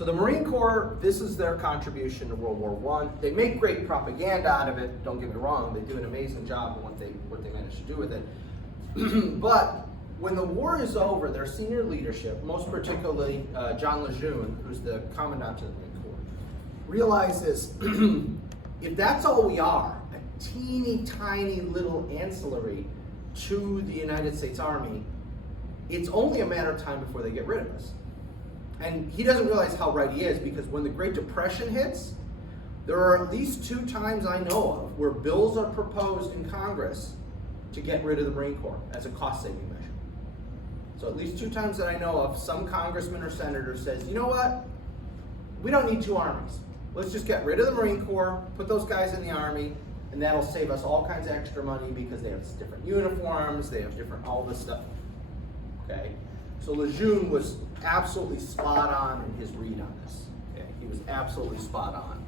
So the Marine Corps, this is their contribution to World War I. They make great propaganda out of it, don't get me wrong. They do an amazing job of what they managed to do with it. But when the war is over, their senior leadership, most particularly John Lejeune, who's the commandant of the Marine Corps, realizes if that's all we are, a teeny tiny little ancillary to the United States Army, it's only a matter of time before they get rid of us. And he doesn't realize how right he is, because when the Great Depression hits, there are at least 2 times I know of where bills are proposed in Congress to get rid of the Marine Corps as a cost-saving measure. So at least 2 times that I know of, some congressman or senator says, you know what, we don't need 2 armies. Let's just get rid of the Marine Corps, put those guys in the Army, and that'll save us all kinds of extra money because they have different uniforms, they have different, all this stuff. Okay? So Lejeune was absolutely spot on in his read on this. Okay? He was absolutely spot on.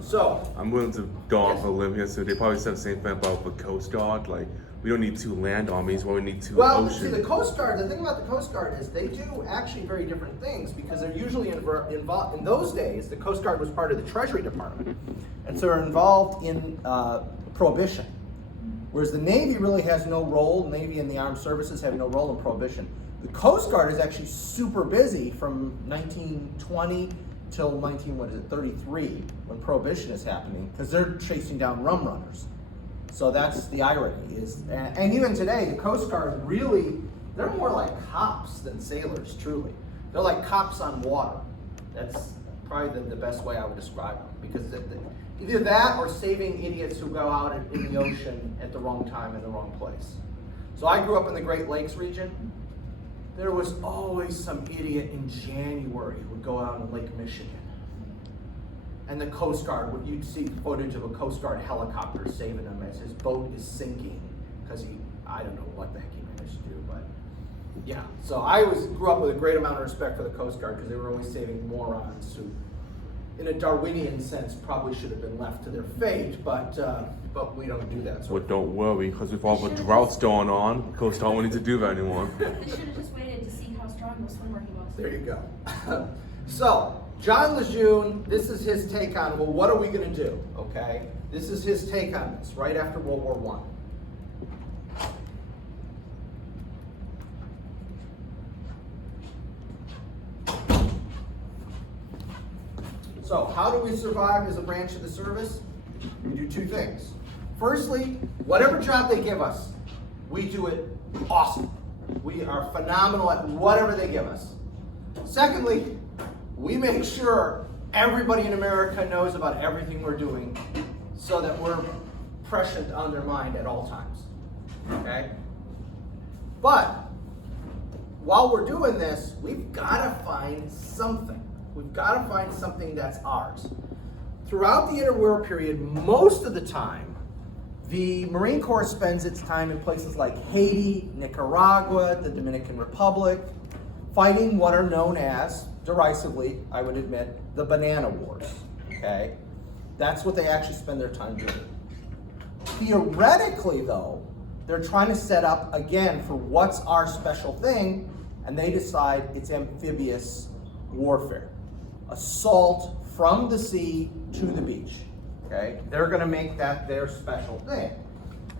So I'm willing to go off a limb here. So they probably said the same thing about the Coast Guard. Like, we don't need 2 land armies, we need 2 well, see, ocean. the Coast Guard, the thing about the Coast Guard is they do actually very different things, because they're usually involved, in those days, the Coast Guard was part of the Treasury Department. And so they're involved in prohibition. Whereas the Navy really has no role, the Navy and the Armed Services have no role in prohibition. The Coast Guard is actually super busy from 1920 till 1933, when Prohibition is happening, because they're chasing down rum runners. So that's the irony. And even today, the Coast Guard really, they're more like cops than sailors, truly. They're like cops on water. That's probably the best way I would describe them, because either that or saving idiots who go out in the ocean at the wrong time in the wrong place. So I grew up in the Great Lakes region. There was always some idiot in January who would go out in Lake Michigan. And the Coast Guard, you'd see footage of a Coast Guard helicopter saving him as his boat is sinking, because I don't know what the heck he managed to do, but yeah. So I grew up with a great amount of respect for the Coast Guard, because they were always saving morons who, in a Darwinian sense, probably should have been left to their fate, but we don't do that. Well, don't worry, because with all the droughts going on, Coast Guard won't need to do that anymore. They should have just waited to see how strong the swimmer he was. There you go. So, John Lejeune, this is his take on, well, what are we going to do, okay? This is his take on this, right after World War I. So, how do we survive as a branch of the service? We do 2 things. Firstly, whatever job they give us, we do it awesome. We are phenomenal at whatever they give us. Secondly, we make sure everybody in America knows about everything we're doing, so that we're prescient on their mind at all times. Okay? But while we're doing this, we've got to find something. We've got to find something that's ours. Throughout the interwar period, most of the time, the Marine Corps spends its time in places like Haiti, Nicaragua, the Dominican Republic, fighting what are known as, derisively, I would admit, the Banana Wars. Okay? That's what they actually spend their time doing. Theoretically, though, they're trying to set up, again, for what's our special thing, and they decide it's amphibious warfare. Assault from the sea to the beach. Okay? They're going to make that their special thing.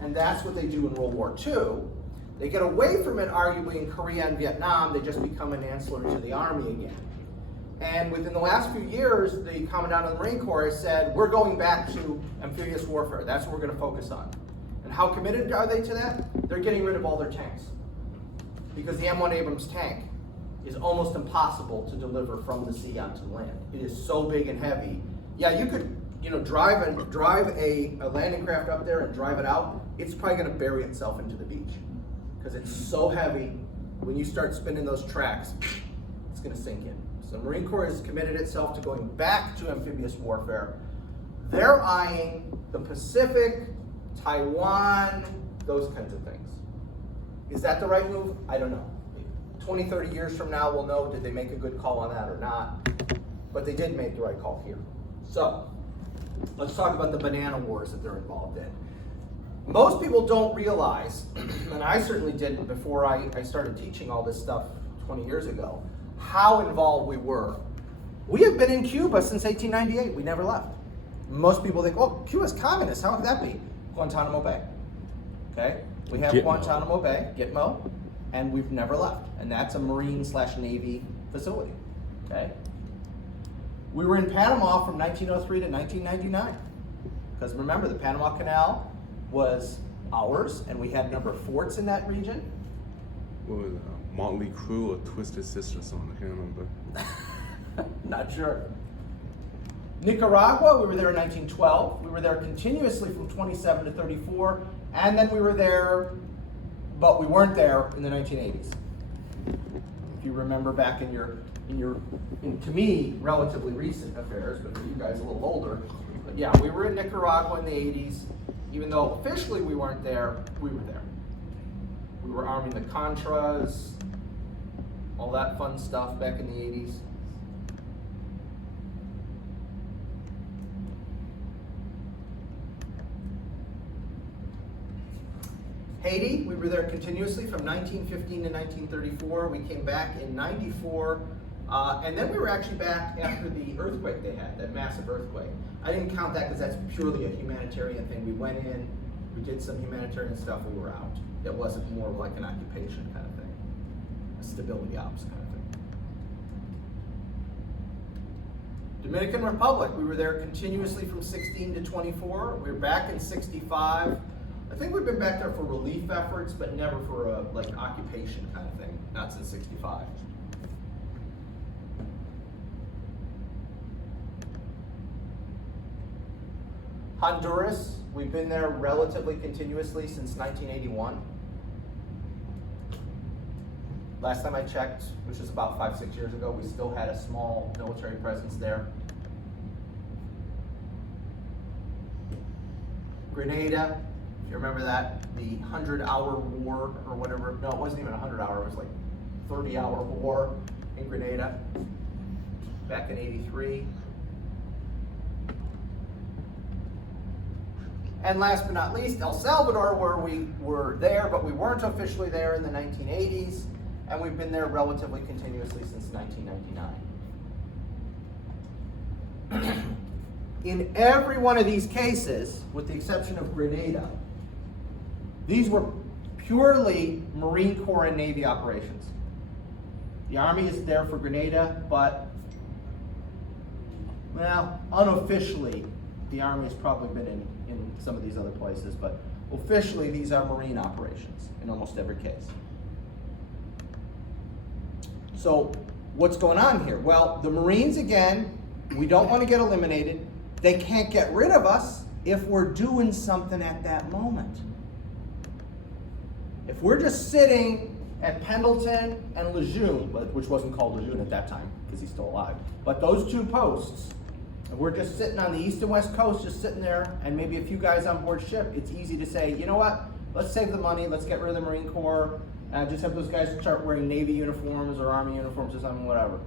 And that's what they do in World War II. They get away from it, arguably, in Korea and Vietnam. They just become an ancillary to the Army again. And within the last few years, the Commandant of the Marine Corps has said, we're going back to amphibious warfare. That's what we're going to focus on. And how committed are they to that? They're getting rid of all their tanks. Because the M1 Abrams tank is almost impossible to deliver from the sea onto the land. It is so big and heavy. Yeah, you could, drive a landing craft up there and drive it out. It's probably going to bury itself into the beach, because it's so heavy. When you start spinning those tracks, it's going to sink in. So Marine Corps has committed itself to going back to amphibious warfare. They're eyeing the Pacific, Taiwan, those kinds of things. Is that the right move? I don't know. 20, 30 years from now, we'll know, did they make a good call on that or not? But they did make the right call here. So, let's talk about the banana wars that they're involved in. Most people don't realize, and I certainly didn't before I started teaching all this stuff 20 years ago, how involved we were We have been in Cuba since 1898. We never left. Most people think, oh, Cuba's communist. How could that be? Guantanamo Bay. Okay? We have Gitmo. Guantanamo Bay, Gitmo, and we've never left. And that's a Marine/Navy facility. Okay? We were in Panama from 1903 to 1999. Because remember, the Panama Canal was ours, and we had a number of forts in that region. What was it? Motley Crue or Twisted Sister song? I can't remember. Not sure. Nicaragua, we were there in 1912. We were there continuously from 27 to 34, and then we were there, but we weren't there in the 1980s. If you remember back in to me, relatively recent affairs, but for you guys a little older. But yeah, we were in Nicaragua in the 80s. Even though officially we weren't there, we were there. We were arming the Contras, all that fun stuff back in the 80s. Haiti, we were there continuously from 1915 to 1934. We came back in 94, and then we were actually back after the earthquake they had, that massive earthquake. I didn't count that because that's purely a humanitarian thing. We went in, we did some humanitarian stuff, we were out. It wasn't more like an occupation kind of thing, a stability ops kind of thing. Dominican Republic, we were there continuously from 16 to 24. We were back in 65. I think we've been back there for relief efforts, but never for a like occupation kind of thing, not since 65. Honduras, we've been there relatively continuously since 1981. Last time I checked, which was about 5-6 years ago, we still had a small military presence there. Grenada, if you remember that, the 100-hour war or whatever. No, it wasn't even 100-hour, it was like 30-hour war in Grenada back in 83. And last but not least, El Salvador, where we were there, but we weren't officially there in the 1980s, and we've been there relatively continuously since 1999. In every one of these cases, with the exception of Grenada, these were purely Marine Corps and Navy operations. The Army is there for Grenada, but, well, unofficially, the Army has probably been in some of these other places, but officially these are Marine operations in almost every case. So what's going on here? Well, the Marines, again, we don't want to get eliminated. They can't get rid of us if we're doing something at that moment. If we're just sitting at Pendleton and Lejeune, which wasn't called Lejeune at that time because he's still alive, but those two posts, if we're just sitting on the east and west coast, just sitting there, and maybe a few guys on board ship, it's easy to say, you know what, let's save the money, let's get rid of the Marine Corps, and just have those guys start wearing Navy uniforms or Army uniforms or something, whatever.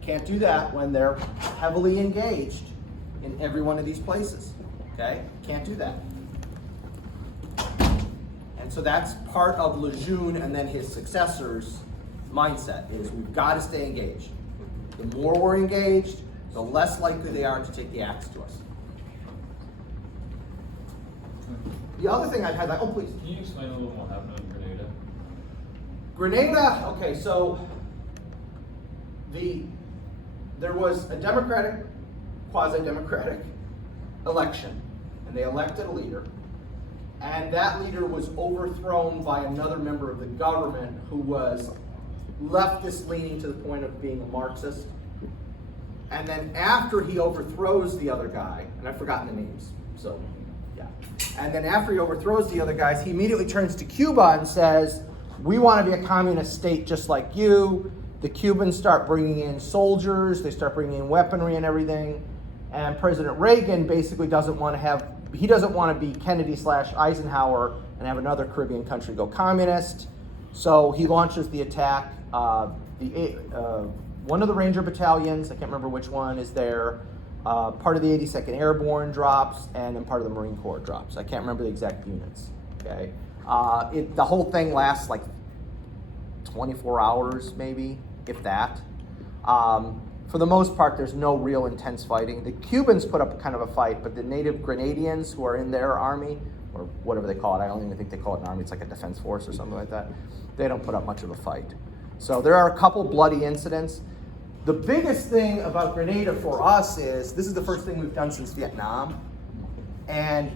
Can't do that when they're heavily engaged in every one of these places, okay? Can't do that. And so that's part of Lejeune and then his successors' mindset, is we've got to stay engaged. The more we're engaged, the less likely they are to take the axe to us. The other thing I'd highlight, oh please. Can you explain a little more what happened in Grenada? Grenada, okay, so there was a democratic, quasi-democratic election, and they elected a leader, and that leader was overthrown by another member of the government who was leftist leaning to the point of being a Marxist. And then after he overthrows the other guy, and I've forgotten the names, so yeah. And then after he overthrows the other guys, he immediately turns to Cuba and says, we want to be a communist state just like you. The Cubans start bringing in soldiers, they start bringing in weaponry and everything. And President Reagan basically doesn't want to be Kennedy/Eisenhower and have another Caribbean country go communist. So he launches the attack. One of the Ranger battalions, I can't remember which one, is there. Part of the 82nd Airborne drops, and then part of the Marine Corps drops. I can't remember the exact units. Okay, the whole thing lasts like 24 hours, maybe, if that. for the most part, there's no real intense fighting. The Cubans put up kind of a fight, but the native Grenadians who are in their army, or whatever they call it, I don't even think they call it an army, it's like a defense force or something like that, they don't put up much of a fight. So there are a couple bloody incidents. The biggest thing about Grenada for us is, this is the first thing we've done since Vietnam, and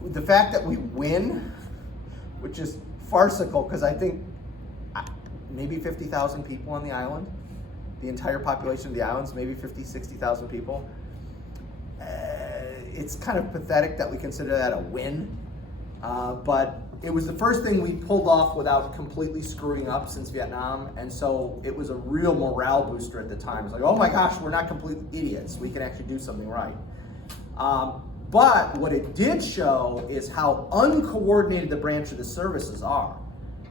the fact that we win, which is farcical, because I think maybe 50,000 people on the island, the entire population of the islands, maybe 50, 60,000 people. It's kind of pathetic that we consider that a win, but it was the first thing we pulled off without completely screwing up since Vietnam, and so it was a real morale booster at the time. It's like, oh my gosh, we're not complete idiots. We can actually do something right. But what it did show is how uncoordinated the branch of the services are.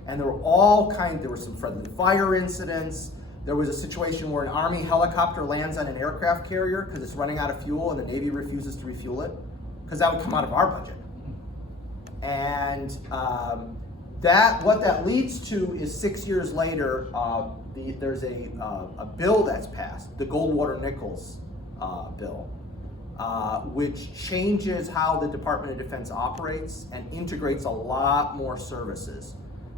And there were some friendly fire incidents. There was a situation where an Army helicopter lands on an aircraft carrier because it's running out of fuel and the Navy refuses to refuel it, because that would come out of our budget. And what that leads to is 6 years later, there's a bill that's passed, the Goldwater-Nichols bill, which changes how the Department of Defense operates and integrates a lot more services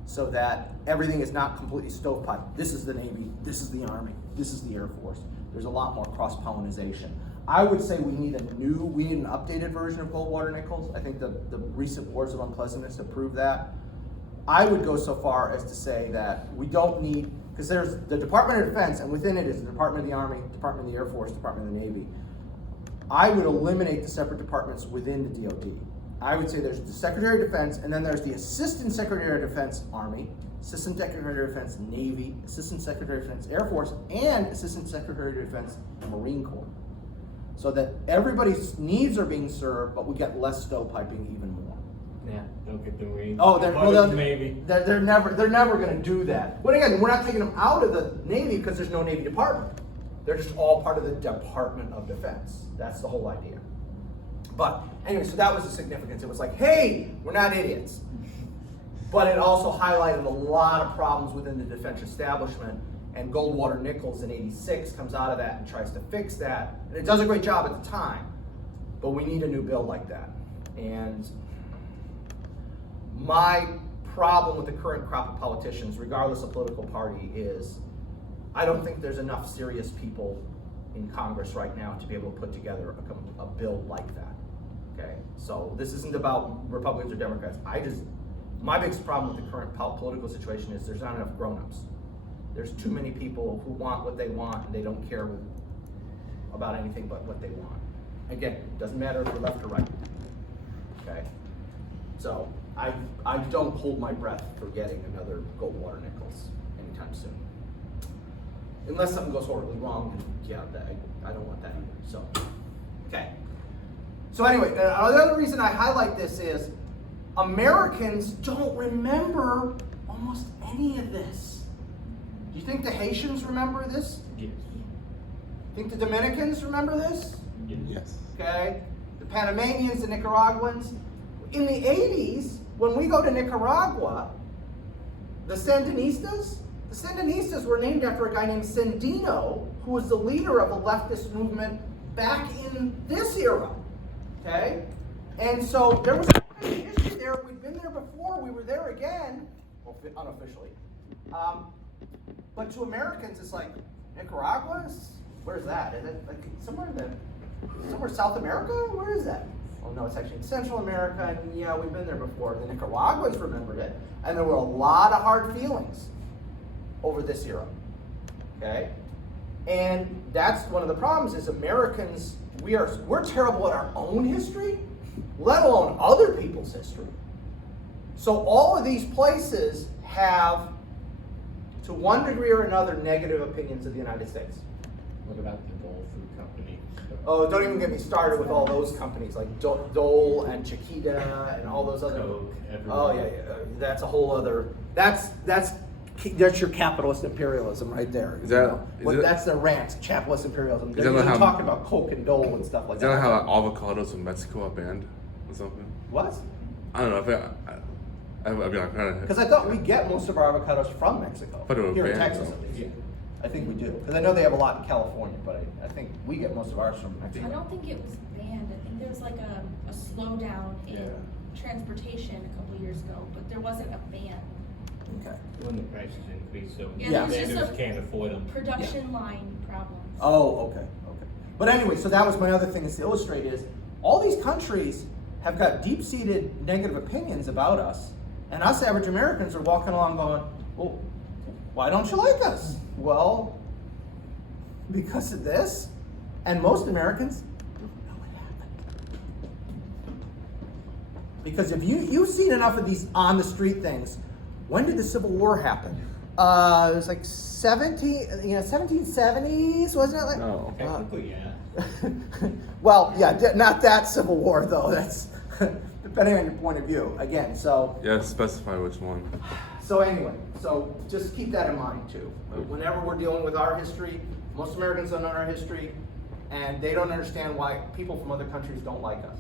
so that everything is not completely stovepipe. This is the Navy, this is the Army, this is the Air Force. There's a lot more cross-pollination. I would say we need an updated version of Goldwater-Nichols. I think the recent wars of unpleasantness have proved that. I would go so far as to say that we don't need, because there's the Department of Defense, and within it is the Department of the Army, Department of the Air Force, Department of the Navy. I would eliminate the separate departments within the DoD. I would say there's the Secretary of Defense, and then there's the Assistant Secretary of Defense Army, Assistant Secretary of Defense Navy, Assistant Secretary of Defense Air Force, and Assistant Secretary of Defense Marine Corps. So that everybody's needs are being served, but we get less stovepiping even more. Yeah, don't get the Marines. Oh, Navy. They're never going to do that. But again, we're not taking them out of the Navy because there's no Navy department. They're just all part of the Department of Defense. That's the whole idea. But anyway, so that was the significance. It was like, hey, we're not idiots. But it also highlighted a lot of problems within the defense establishment. And Goldwater-Nichols in '86 comes out of that and tries to fix that. And it does a great job at the time. But we need a new bill like that. And my problem with the current crop of politicians, regardless of political party, is I don't think there's enough serious people in Congress right now to be able to put together a bill like that. Okay, so this isn't about Republicans or Democrats. My biggest problem with the current political situation is there's not enough grown-ups. There's too many people who want what they want and they don't care about anything but what they want. Again, it doesn't matter if you're left or right. Okay, so I don't hold my breath for getting another Goldwater-Nichols anytime soon. Unless something goes horribly wrong, yeah, I don't want that either. So, okay. So anyway, the other reason I highlight this is Americans don't remember almost any of this. Do you think the Haitians remember this? Yes. Think the Dominicans remember this? Yes. Okay. The Panamanians, the Nicaraguans. In the 80s, when we go to Nicaragua, the Sandinistas were named after a guy named Sandino, who was the leader of a leftist movement back in this era. Okay? And so there was a kind of history there. We'd been there before. We were there again, well, unofficially. But to Americans, it's like, Nicaragua? Where's that? Is it like somewhere South America? Where is that? Oh no, it's actually in Central America, and yeah, we've been there before. The Nicaraguans remembered it, and there were a lot of hard feelings over this era. Okay? And that's one of the problems is Americans, we're terrible at our own history, let alone other people's history. So all of these places have, to one degree or another, negative opinions of the United States. What about the Dole Food Company? Oh, don't even get me started with all those companies like Dole and Chiquita and all those other. Coke, everyone. Oh yeah. That's a whole other. That's your capitalist imperialism right there. That's their rant, capitalist imperialism. They're talking about Coke and Dole and stuff like that. Is that how avocados from Mexico are banned or something? What? I don't know. I mean, Because I thought we get most of our avocados from Mexico. But it was here in banned, Texas, though. at least. I think we do. Because I know they have a lot in California, but I think we get most of ours from I Mexico. don't think it was banned. I think there was like a slowdown in Yeah. transportation a couple years ago, but there wasn't a ban. Okay. When the prices increase, so Yeah, there was just vendors a can't afford them. Production line problems. Oh, okay. But anyway, so that was my other thing is to illustrate is all these countries have got deep-seated negative opinions about us, and us average Americans are walking along going, well, why don't you like us? Well, because of this. And most Americans don't know what happened. Because if you've seen enough of these on the street things, when did the Civil War happen? It was like 1770s, wasn't it? Like, No. Technically, yeah. well, yeah, not that Civil War though. That's depending on your point of view. Again, so Yeah, specify which one. anyway, so just keep that in mind too. Whenever we're dealing with our history, most Americans don't know our history, and they don't understand why people from other countries don't like us.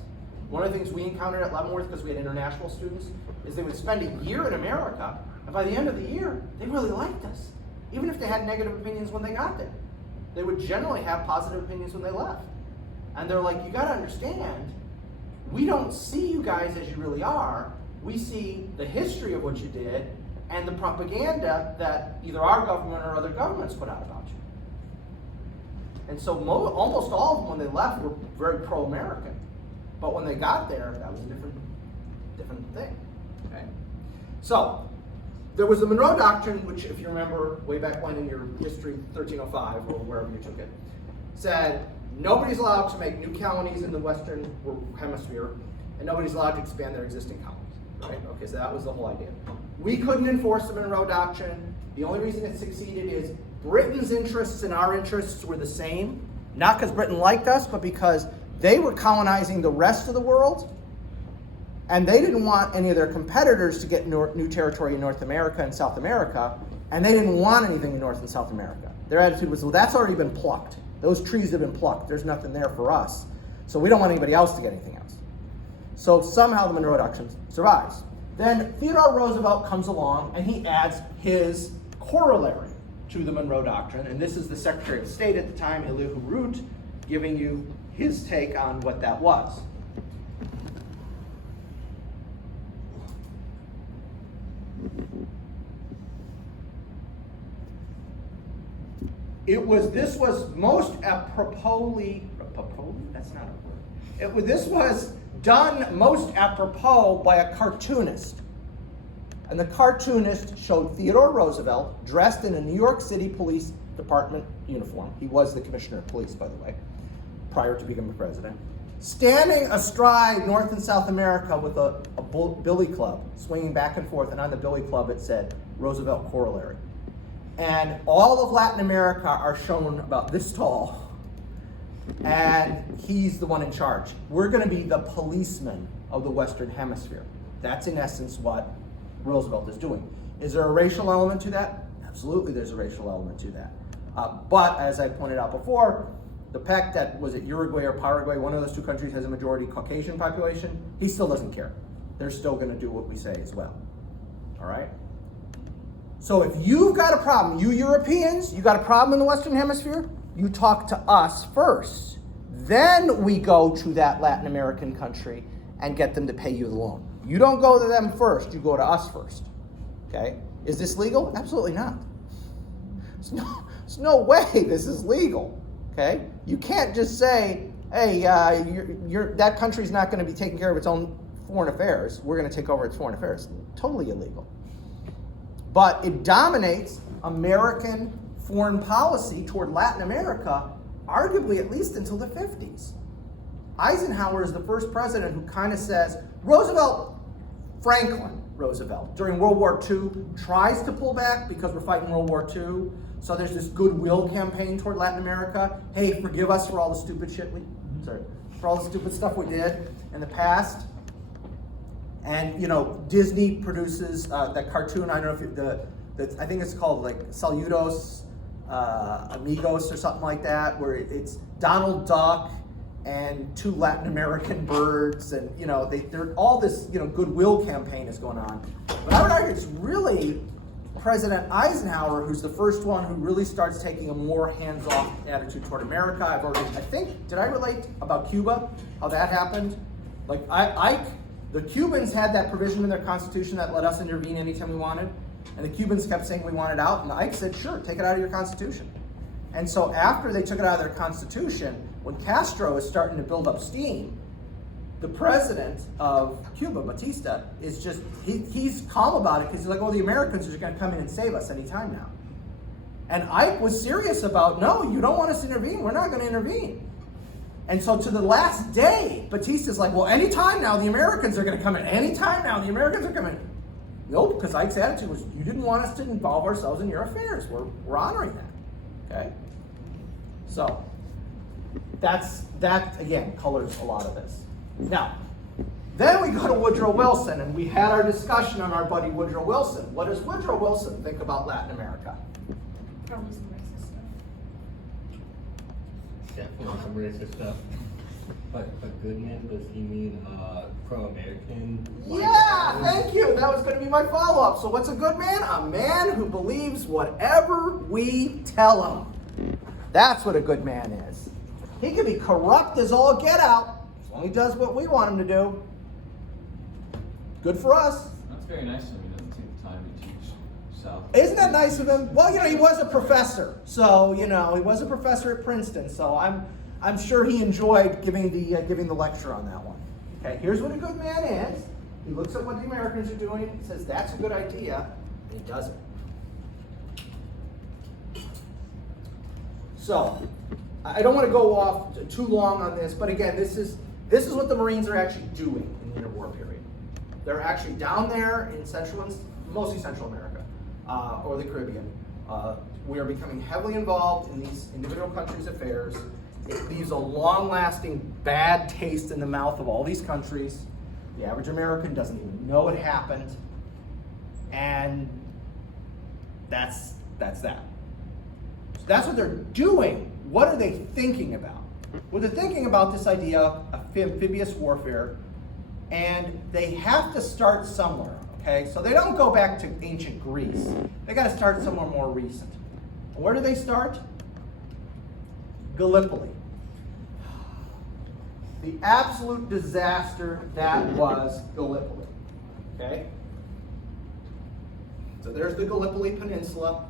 One of the things we encountered at Leavenworth, because we had international students, is they would spend a year in America, and by the end of the year, they really liked us, even if they had negative opinions when they got there. They would generally have positive opinions when they left. And they're like, you gotta understand, we don't see you guys as you really are. We see the history of what you did and the propaganda that either our government or other governments put out about you. And so almost all of them, when they left, were very pro-American. But when they got there, that was a different thing. Okay? So, there was the Monroe Doctrine, which, if you remember way back when in your history, 1305 or wherever you took it, said nobody's allowed to make new colonies in the Western Hemisphere, and nobody's allowed to expand their existing colonies. Right? Okay, so that was the whole idea. We couldn't enforce the Monroe Doctrine. The only reason it succeeded is Britain's interests and our interests were the same, not because Britain liked us, but because they were colonizing the rest of the world, and they didn't want any of their competitors to get new territory in North America and South America, and they didn't want anything in North and South America. Their attitude was, well, that's already been plucked. Those trees have been plucked. There's nothing there for us. So we don't want anybody else to get anything else. So somehow the Monroe Doctrine survives. Then Theodore Roosevelt comes along, and he adds his corollary to the Monroe Doctrine, and this is the Secretary of State at the time, Elihu Root, giving you his take on what that was. This was most apropos, that's not a word. This was done most apropos by a cartoonist. And the cartoonist showed Theodore Roosevelt dressed in a New York City Police Department uniform. He was the commissioner of police, by the way, prior to becoming president. Standing astride North and South America with a billy club, swinging back and forth, and on the billy club it said, Roosevelt Corollary. And all of Latin America are shown about this tall, and he's the one in charge. We're going to be the policeman of the Western Hemisphere. That's in essence what Roosevelt is doing. Is there a racial element to that? Absolutely there's a racial element to that. But as I pointed out before, the fact that, was it Uruguay or Paraguay, one of those two countries has a majority Caucasian population, he still doesn't care. They're still going to do what we say as well. All right? So if you've got a problem, you Europeans, you got a problem in the Western Hemisphere, you talk to us first. Then we go to that Latin American country and get them to pay you the loan. You don't go to them first, you go to us first. Okay? Is this legal? Absolutely not. There's no way this is legal. Okay? You can't just say, hey, that country's not going to be taking care of its own foreign affairs. We're going to take over its foreign affairs. Totally illegal. But it dominates American foreign policy toward Latin America, arguably at least until the 50s. Eisenhower is the first president who kind of says, Franklin Roosevelt, during World War II, tries to pull back because we're fighting World War II. So there's this goodwill campaign toward Latin America. Hey, forgive us for all the stupid for all the stupid stuff we did in the past. And Disney produces that cartoon. I don't know if I think it's called like Saludos Amigos or something like that, where it's Donald Duck and two Latin American birds, and they're all this goodwill campaign is going on. But I would argue it's really President Eisenhower, who's the first one who really starts taking a more hands-off attitude toward America. Did I relate about Cuba, how that happened? Like, the Cubans had that provision in their constitution that let us intervene anytime we wanted, and the Cubans kept saying we wanted out, and Ike said, sure, take it out of your constitution. And so after they took it out of their constitution, when Castro is starting to build up steam, the president of Cuba, Batista, is just, he's calm about it because he's like, oh, the Americans are going to come in and save us anytime now. And Ike was serious about, no, you don't want us to intervene. We're not going to intervene. And so to the last day, Batista's like, well, anytime now the Americans are going to come in. Anytime now the Americans are coming. Nope, because Ike's attitude was, you didn't want us to involve ourselves in your affairs. We're honoring that. Okay? So that again colors a lot of this. Now, then we go to Woodrow Wilson, and we had our discussion on our buddy Woodrow Wilson. What does Woodrow Wilson think about Latin America? Probably some racist stuff. Definitely some racist stuff. But good man, does he mean pro-American? Yeah, thank you. That was going to be my follow-up. So what's a good man? A man who believes whatever we tell him. That's what a good man is. He can be corrupt as all get out, as long as he does what we want him to do. Good for us. That's very nice of him. He doesn't take the time to teach South. Isn't that nice of him? Well, he was a professor. So, he was a professor at Princeton. So I'm sure he enjoyed giving the lecture on that one. Okay, here's what a good man is. He looks at what the Americans are doing, says that's a good idea, and he does it. So, I don't want to go off too long on this, but again, this is what the Marines are actually doing in the interwar period. They're actually down there in mostly Central America, or the Caribbean. We are becoming heavily involved in these individual countries' affairs. It leaves a long-lasting bad taste in the mouth of all these countries. The average American doesn't even know it happened, and that's that. So that's what they're doing. What are they thinking about? Well, they're thinking about this idea of amphibious warfare, and they have to start somewhere, okay? So they don't go back to ancient Greece. They got to start somewhere more recent. Where do they start? Gallipoli. The absolute disaster that was Gallipoli, okay? So there's the Gallipoli Peninsula.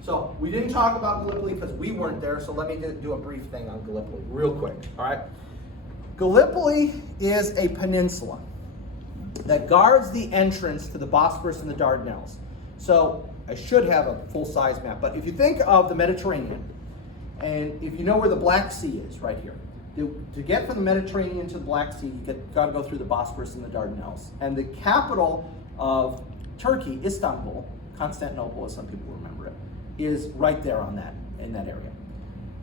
So we didn't talk about Gallipoli because we weren't there, so let me do a brief thing on Gallipoli real quick, all right? Gallipoli is a peninsula that guards the entrance to the Bosphorus and the Dardanelles. So I should have a full-size map, but if you think of the Mediterranean, and if you know where the Black Sea is, right here, to get from the Mediterranean to the Black Sea, you got to go through the Bosphorus and the Dardanelles. And the capital of Turkey, Istanbul, Constantinople as some people remember it, is right there in that area.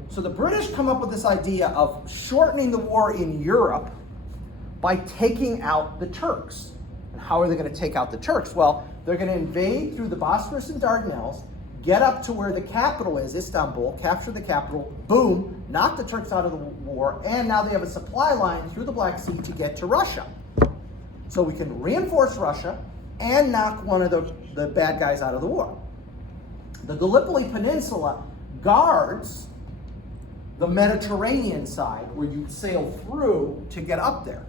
So the British come up with this idea of shortening the war in Europe by taking out the Turks. And how are they going to take out the Turks? Well, they're going to invade through the Bosphorus and Dardanelles, get up to where the capital is, Istanbul, capture the capital, boom, knock the Turks out of the war, and now they have a supply line through the Black Sea to get to Russia. So we can reinforce Russia and knock one of the bad guys out of the war. The Gallipoli Peninsula guards the Mediterranean side where you sail through to get up there.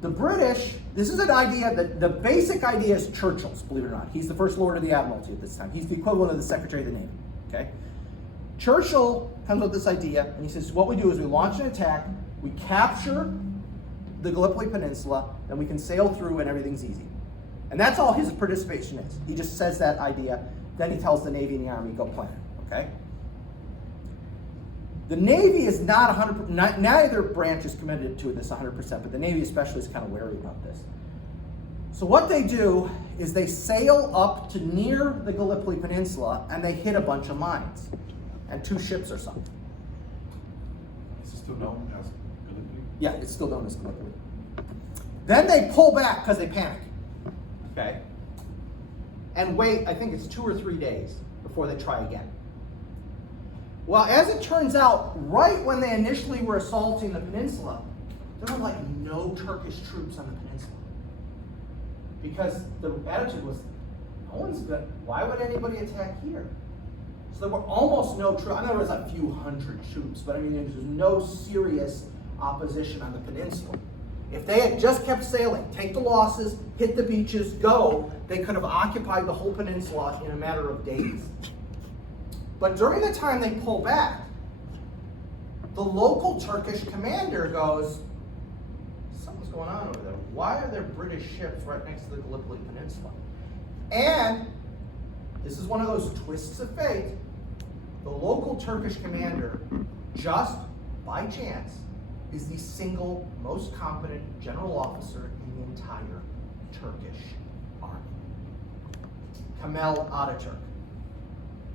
The British, this is an idea that the basic idea is Churchill's, believe it or not. He's the First Lord of the Admiralty at this time. He's the equivalent of the Secretary of the Navy, okay? Churchill comes up with this idea, and he says, what we do is we launch an attack, we capture the Gallipoli Peninsula, then we can sail through and everything's easy. And that's all his participation is. He just says that idea, then he tells the Navy and the Army, go plan it, okay? The Navy is not 100%, neither branch is committed to this 100%, but the Navy especially is kind of wary about this. So what they do is they sail up to near the Gallipoli Peninsula and they hit a bunch of mines, and 2 ships are sunk. Is it still known as Gallipoli? Yeah, it's still known as Gallipoli. Then they pull back because they panic, okay? And wait, I think it's 2 or 3 days before they try again. Well, as it turns out, right when they initially were assaulting the peninsula, there were like no Turkish troops on the peninsula. Because the attitude was, Why would anybody attack here? So there were almost no troops. I know there was a few hundred troops, but I mean, there was no serious opposition on the peninsula. If they had just kept sailing, take the losses, hit the beaches, go, they could have occupied the whole peninsula in a matter of days. But during the time they pull back, the local Turkish commander goes, something's going on over there. Why are there British ships right next to the Gallipoli Peninsula? And this is one of those twists of fate. The local Turkish commander, just by chance, is the single most competent general officer in the entire Turkish army. Kemal Ataturk,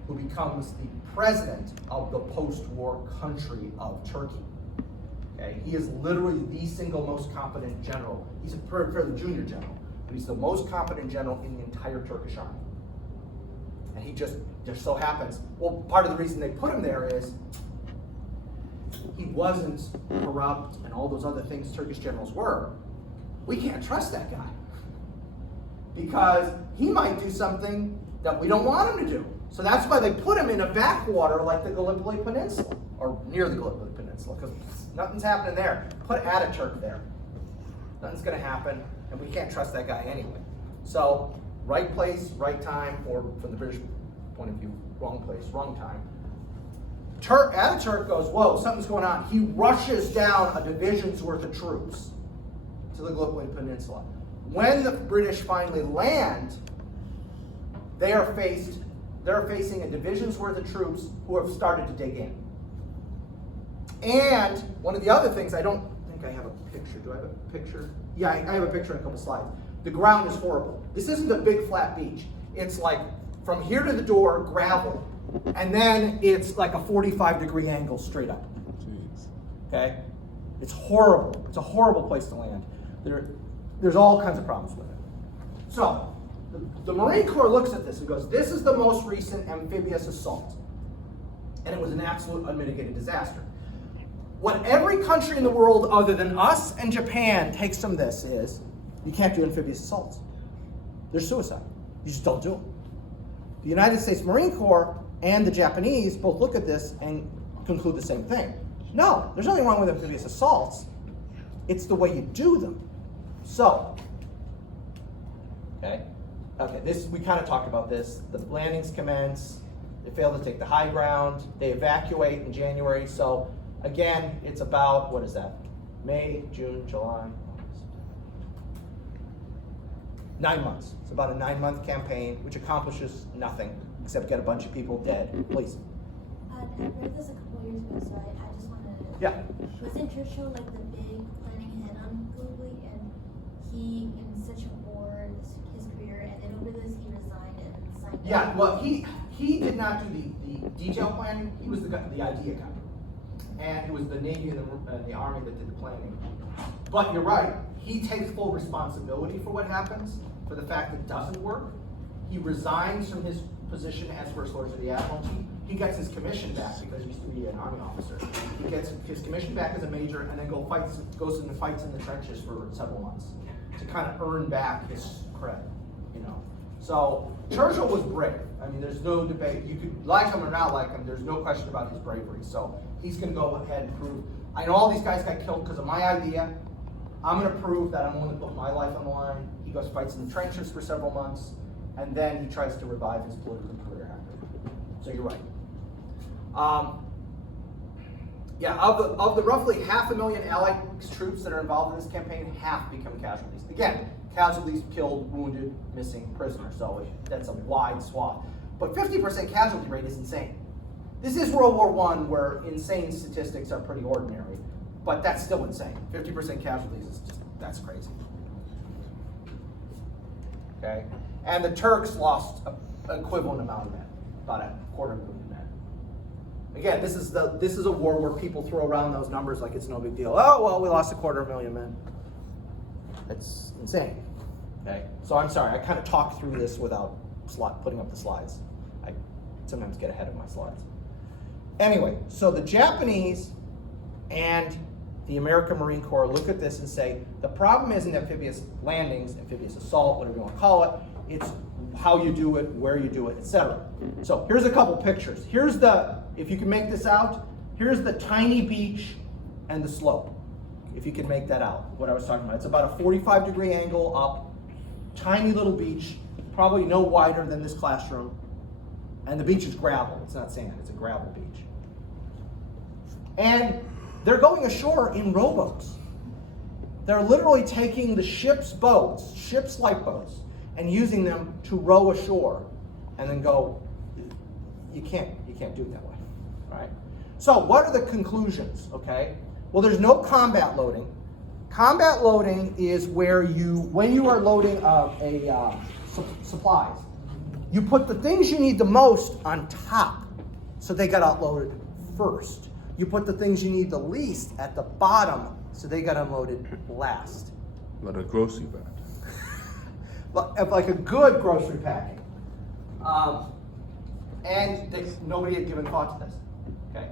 who becomes the president of the post-war country of Turkey. Okay? He is literally the single most competent general. He's a fairly junior general, but he's the most competent general in the entire Turkish army. And he just so happens, well, part of the reason they put him there is he wasn't corrupt and all those other things Turkish generals were. We can't trust that guy because he might do something that we don't want him to do. So that's why they put him in a backwater like the Gallipoli Peninsula, or near the Gallipoli Peninsula, because nothing's happening there. Put Ataturk there. Nothing's going to happen, and we can't trust that guy anyway. So, right place, right time, or from the British point of view, wrong place, wrong time. Ataturk goes, whoa, something's going on. He rushes down a division's worth of troops to the Gallipoli Peninsula. When the British finally land, they are facing a division's worth of troops who have started to dig in. And one of the other things, I don't think I have a picture. Do I have a picture? Yeah, I have a picture in a couple slides. The ground is horrible. This isn't a big flat beach. It's like from here to the door, gravel, and then it's like a 45-degree angle straight up. Jeez. Okay? It's horrible. It's a horrible place to land. There's all kinds of problems with it. So, the Marine Corps looks at this and goes, this is the most recent amphibious assault. And it was an absolute unmitigated disaster. What every country in the world other than us and Japan takes from this is, you can't do amphibious assaults. They're suicide. You just don't do them. The United States Marine Corps and the Japanese both look at this and conclude the same thing. No, there's nothing wrong with amphibious assaults. It's the way you do them. So, okay, this we kind of talked about this. The landings commence. They fail to take the high ground. They evacuate in January. So, again, it's about, what is that? May, June, July, August. 9 months. It's about a 9-month campaign, which accomplishes nothing except get a bunch of people dead. Please. I read this a couple years ago, so I just wanted to. Yeah. Wasn't Churchill like the big planning head on Gallipoli, and he in such a war his career, and then over this he resigned and signed. Yeah. Well, he did not do the detail planning. He was the idea guy, and it was the Navy and the Army that did the planning. But you're right. He takes full responsibility for what happens, for the fact it doesn't work. He resigns from his position as First Lord of the Admiralty. He gets his commission back because he used to be an Army officer. He gets his commission back as a major and then goes into fights in the trenches for several months to kind of earn back his credit, you know. So Churchill was brave. I mean, there's no debate. You could like him or not like him. There's no question about his bravery. So he's going to go ahead and prove. I know all these guys got killed because of my idea. I'm going to prove that I'm willing to put my life on the line. He goes fights in the trenches for several months, and then he tries to revive his political career after. So you're right. Yeah, of the roughly 500,000 Allied troops that are involved in this campaign, half become casualties. Again, casualties killed, wounded, missing, prisoners. So that's a wide swath. But 50% casualty rate is insane. This is World War I, where insane statistics are pretty ordinary. But that's still insane. 50% casualties is just, that's crazy. Okay? And the Turks lost an equivalent amount of men, about 250,000 men. Again, this is a war where people throw around those numbers like it's no big deal. Oh, well, we lost 250,000 men. It's insane. Okay? So I'm sorry, I kind of talked through this without putting up the slides. I sometimes get ahead of my slides. Anyway, so the Japanese and the American Marine Corps look at this and say, the problem isn't amphibious landings, amphibious assault, whatever you want to call it, it's how you do it, where you do it, etc. So here's a couple pictures. Here's the, if you can make this out, here's the tiny beach and the slope. If you can make that out, what I was talking about. It's about a 45-degree angle up, tiny little beach, probably no wider than this classroom. And the beach is gravel, it's not sand, it's a gravel beach. And they're going ashore in rowboats. They're literally taking the ship's boats, ship's lifeboats, and using them to row ashore and then go, you can't do it that way, right? So what are the conclusions, okay? Well, there's no combat loading. Combat loading is where you, when you are loading supplies, you put the things you need the most on top, so they got unloaded first. You put the things you need the least at the bottom, so they got unloaded last. Like a grocery bag. Like a good grocery packing. Nobody had given thought to this, okay?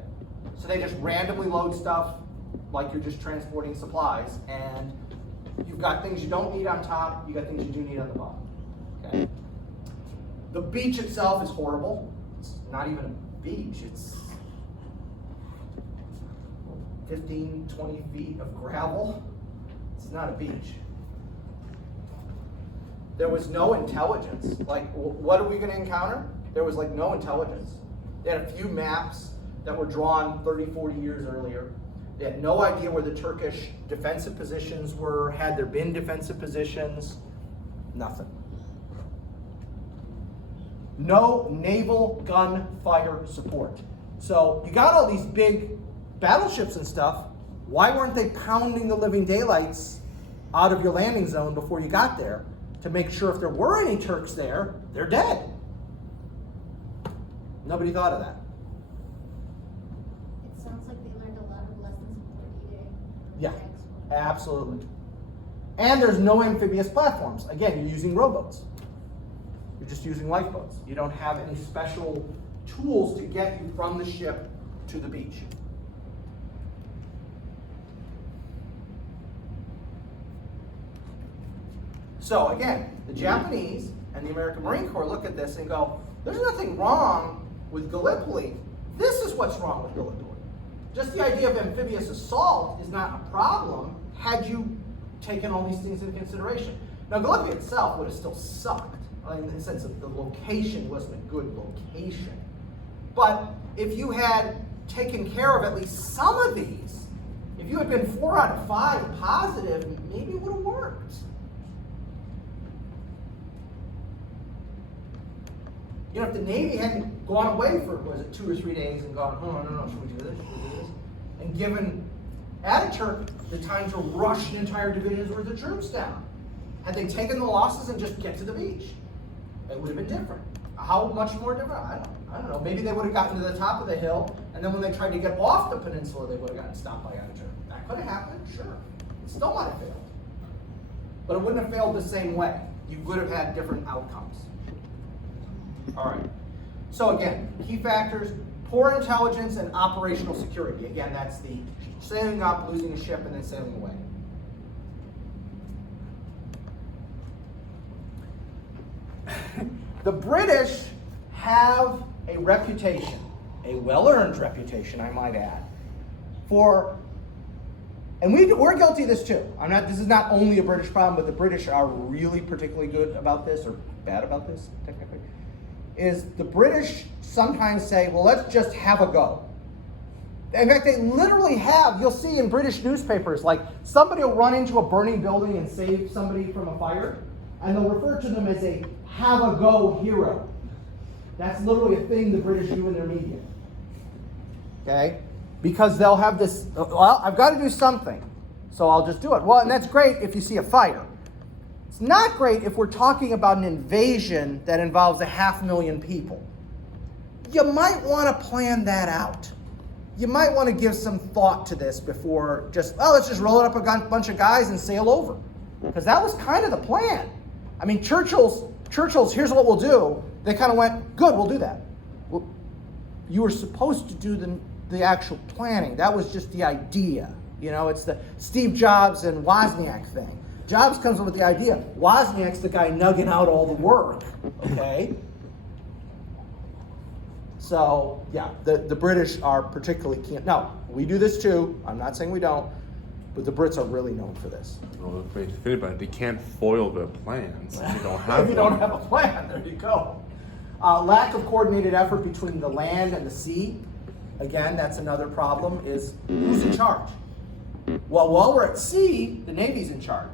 So they just randomly load stuff like you're just transporting supplies, and you've got things you don't need on top, you got things you do need on the bottom, okay? The beach itself is horrible. It's not even a beach, it's 15, 20 feet of gravel. It's not a beach. There was no intelligence. Like, what are we going to encounter? There was like no intelligence. They had a few maps that were drawn 30, 40 years earlier. They had no idea where the Turkish defensive positions were. Had there been defensive positions? Nothing. No naval gunfire support. So you got all these big battleships and stuff. Why weren't they pounding the living daylights out of your landing zone before you got there to make sure if there were any Turks there, they're dead? Nobody thought of that. It sounds like they learned a lot of lessons from D-Day. Yeah, absolutely. And there's no amphibious platforms. Again, you're using rowboats. You're just using lifeboats. You don't have any special tools to get you from the ship to the beach. So again, the Japanese and the American Marine Corps look at this and go, there's nothing wrong with Gallipoli. This is what's wrong with Gallipoli. Just the idea of amphibious assault is not a problem had you taken all these things into consideration. Now, Gallipoli itself would have still sucked, in the sense of the location wasn't a good location. But if you had taken care of at least some of these, if you had been 4 out of 5 positive, maybe it would have worked. You know, if the Navy hadn't gone away for, was it 2 or 3 days and gone, oh, no, should we do this, should we do this? And given Ataturk the time to rush an entire division's worth of troops down. Had they taken the losses and just get to the beach, it would have been different. How much more different? I don't know. Maybe they would have gotten to the top of the hill, and then when they tried to get off the peninsula, they would have gotten stopped by Ataturk. That could have happened, sure. It still might have failed. But it wouldn't have failed the same way. You would have had different outcomes. All right. So again, key factors, poor intelligence and operational security. Again, that's the sailing up, losing a ship, and then sailing away. The British have a reputation, a well-earned reputation, I might add, for, and we're guilty of this too. This is not only a British problem, but the British are really particularly good about this, or bad about this, technically, is the British sometimes say, well, let's just have a go. In fact, they literally have, you'll see in British newspapers, like somebody will run into a burning building and save somebody from a fire, and they'll refer to them as a have-a-go hero. That's literally a thing the British do in their media. Okay? Because they'll have this, well, I've got to do something, so I'll just do it. Well, and that's great if you see a fire. It's not great if we're talking about an invasion that involves 500,000 people. You might want to plan that out. You might want to give some thought to this before just, oh, let's just roll it up a bunch of guys and sail over. Because that was kind of the plan. I mean, Churchill's, here's what we'll do. They kind of went, good, we'll do that. Well, you were supposed to do the actual planning. That was just the idea. You know, it's the Steve Jobs and Wozniak thing. Jobs comes up with the idea. Wozniak's the guy nugging out all the work, okay? So, yeah, the British are particularly keen. Now, we do this too. I'm not saying we don't, but the Brits are really known for this. Well, if you think about it, they can't foil their plans. They don't have If you don't have a plan, there you go. Lack of coordinated effort between the land and the sea. Again, that's another problem, is who's in charge? Well, while we're at sea, the Navy's in charge.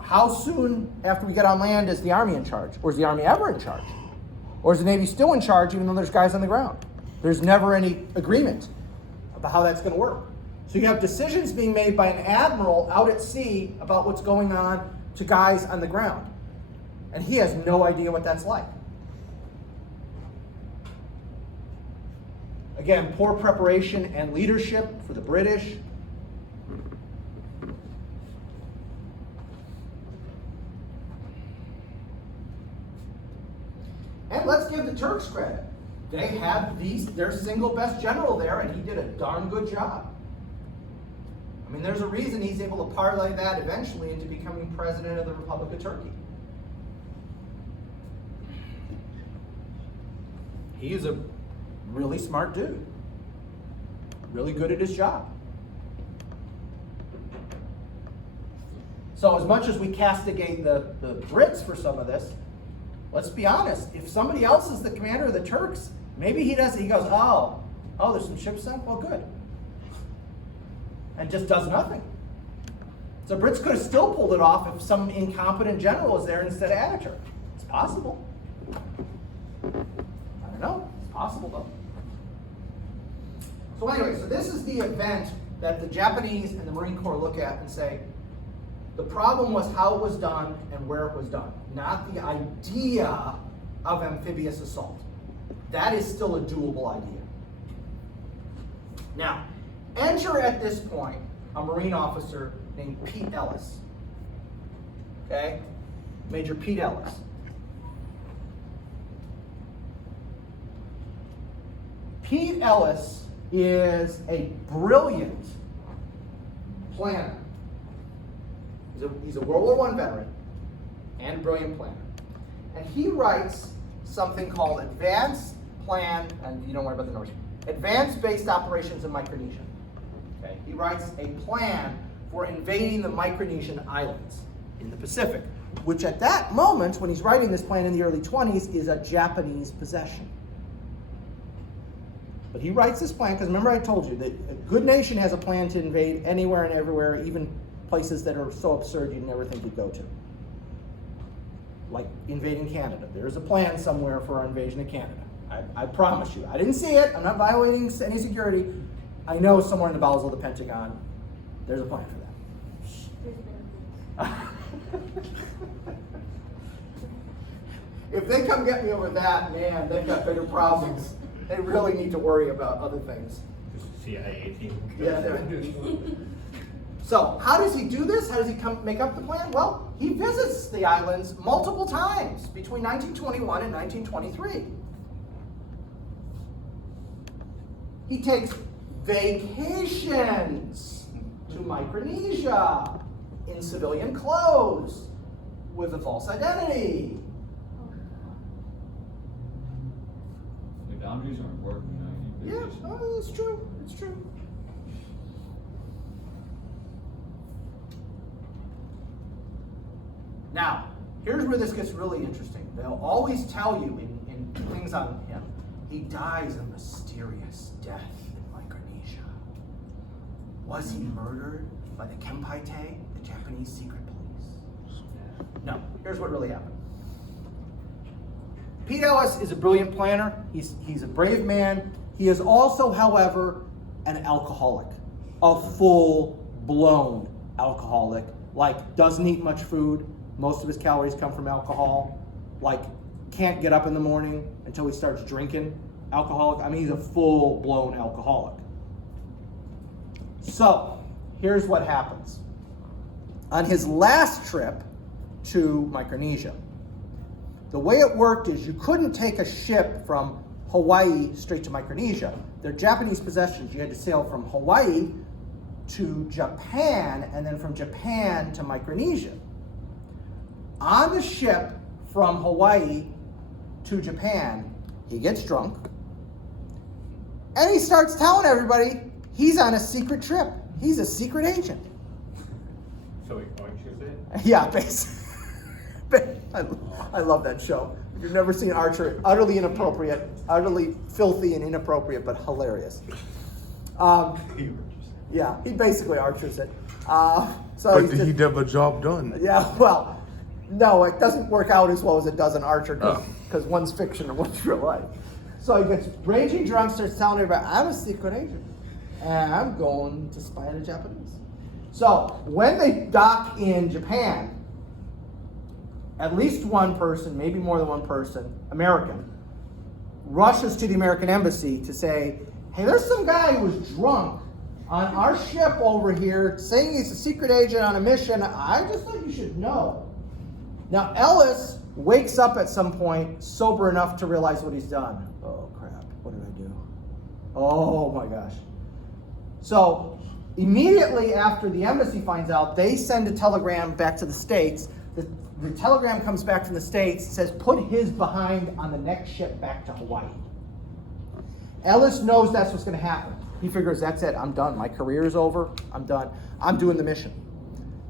How soon after we get on land is the Army in charge? Or is the Army ever in charge? Or is the Navy still in charge even though there's guys on the ground? There's never any agreement about how that's going to work. So you have decisions being made by an admiral out at sea about what's going on to guys on the ground. And he has no idea what that's like. Again, poor preparation and leadership for the British. And let's give the Turks credit. They had their single best general there, and he did a darn good job. I mean, there's a reason he's able to parlay that eventually into becoming president of the Republic of Turkey. He is a really smart dude. Really good at his job. So as much as we castigate the Brits for some of this, let's be honest, if somebody else is the commander of the Turks, maybe he goes, oh, there's some ships sunk? Well, good. And just does nothing. So Brits could have still pulled it off if some incompetent general was there instead of Ataturk. It's possible. I don't know. It's possible, though. So anyway, so this is the event that the Japanese and the Marine Corps look at and say, the problem was how it was done and where it was done, not the idea of amphibious assault. That is still a doable idea. Now, enter at this point a Marine officer named Pete Ellis. Okay? Major Pete Ellis. Pete Ellis is a brilliant planner. He's a World War I veteran and a brilliant planner. And he writes something called Advanced Plan, and you don't worry about the numbers, Advanced Based Operations in Micronesia. Okay? He writes a plan for invading the Micronesian islands in the Pacific, which at that moment, when he's writing this plan in the early 20s, is a Japanese possession. But he writes this plan, because remember I told you that a good nation has a plan to invade anywhere and everywhere, even places that are so absurd you'd never think you'd go to. Like invading Canada. There's a plan somewhere for our invasion of Canada. I promise you. I didn't see it. I'm not violating any security. I know somewhere in the bowels of the Pentagon, there's a plan for that. If they come get me over that, man, they've got bigger problems. They really need to worry about other things. CIA team. Yeah, so, how does he do this? How does he make up the plan? Well, he visits the islands multiple times between 1921 and 1923. He takes vacations to Micronesia in civilian clothes with a false identity. The boundaries aren't working now. Yeah, oh, it's true. It's true. Now, here's where this gets really interesting. They'll always tell you in things on him, he dies a mysterious death in Micronesia. Was he murdered by the Kempeitai, the Japanese secret police? No, here's what really happened. Pete Ellis is a brilliant planner. He's a brave man. He is also, however, an alcoholic, a full-blown alcoholic. Like, doesn't eat much food. Most of his calories come from alcohol. Like, can't get up in the morning until he starts drinking. Alcoholic. I mean, he's a full-blown alcoholic. So, here's what happens. On his last trip to Micronesia, the way it worked is you couldn't take a ship from Hawaii straight to Micronesia. They're Japanese possessions. You had to sail from Hawaii to Japan, and then from Japan to Micronesia. On the ship from Hawaii to Japan, he gets drunk, and he starts telling everybody he's on a secret trip. He's a secret agent. So he archers it? Yeah, basically. I love that show. If you've never seen Archer, utterly inappropriate, utterly filthy and inappropriate, but hilarious. Yeah, he basically archers it. So But he's did he have a job done? Yeah, well, no, it doesn't work out as well as it does in Archer Oh. because one's fiction and one's real life. So he gets raging drunk, starts telling everybody, I'm a secret agent, and I'm going to spy on the Japanese. So when they dock in Japan, at least one person, maybe more than one person, American, rushes to the American embassy to say, hey, there's some guy who was drunk on our ship over here saying he's a secret agent on a mission. I just thought you should know. Now, Ellis wakes up at some point sober enough to realize what he's done. Oh, crap. What did I do? Oh, my gosh. So immediately after the embassy finds out, they send a telegram back to the States. The telegram comes back from the States, says put his behind on the next ship back to Hawaii. Ellis knows that's what's going to happen. He figures, that's it, I'm done. My career is over. I'm done. I'm doing the mission.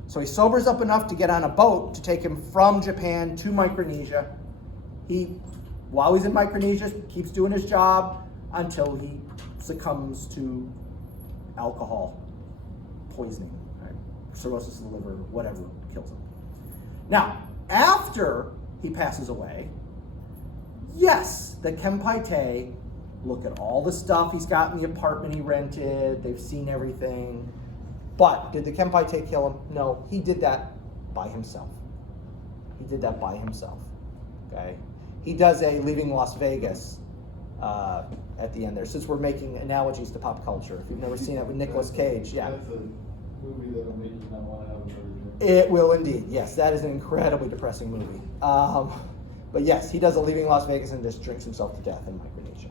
So he sobers up enough to get on a boat to take him from Japan to Micronesia. He, while he's in Micronesia, keeps doing his job until he succumbs to alcohol poisoning, right? Cirrhosis of the liver, whatever kills him. Now, after he passes away, yes, the Kempeitai look at all the stuff he's got in the apartment he rented. They've seen everything. But did the Kempeitai kill him? No, he did that by himself. He did that by himself. Okay? He does a Leaving Las Vegas at the end there, since we're making analogies to pop culture. If you've never seen it with Nicolas Cage, yeah. That's a movie that'll make you not want to have a burger. It will indeed, yes. That is an incredibly depressing movie. But yes, he does a Leaving Las Vegas and just drinks himself to death in Micronesia.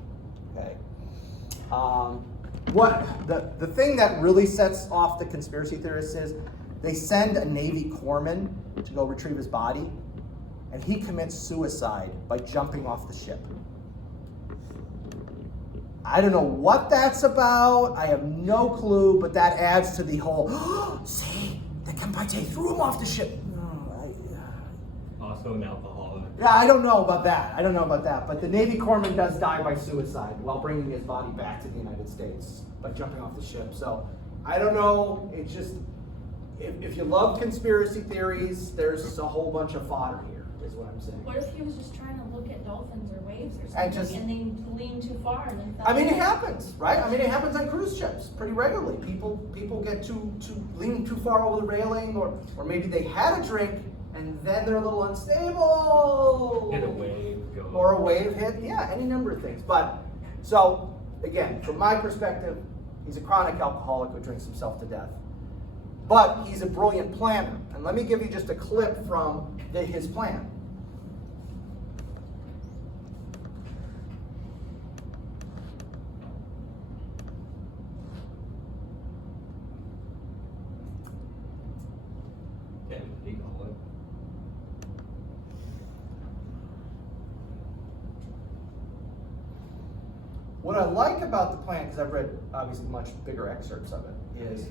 Okay. What the thing that really sets off the conspiracy theorists is they send a Navy corpsman to go retrieve his body, and he commits suicide by jumping off the ship. I don't know what that's about. I have no clue, but that adds to the whole, see, the Kempeitai threw him off the ship. Also an alcoholic. Yeah, I don't know about that. But the Navy corpsman does die by suicide while bringing his body back to the United States by jumping off the ship. So I don't know. It's just, if you love conspiracy theories, there's a whole bunch of fodder here, is what I'm saying. What if he was just trying to look at dolphins or waves or And something, just- and they leaned too far and then fell I mean, it in? happens, right? I mean, it happens on cruise ships pretty regularly. People get too lean too far over the railing, or maybe they had a drink and then they're a little unstable. Hit a wave, go. Or a wave hit, yeah, any number of things. But, so, again, from my perspective, he's a chronic alcoholic who drinks himself to death. But he's a brilliant planner. And let me give you just a clip from his plan. Yeah, he call it. What I like about the plan, because I've read obviously much bigger excerpts of it, is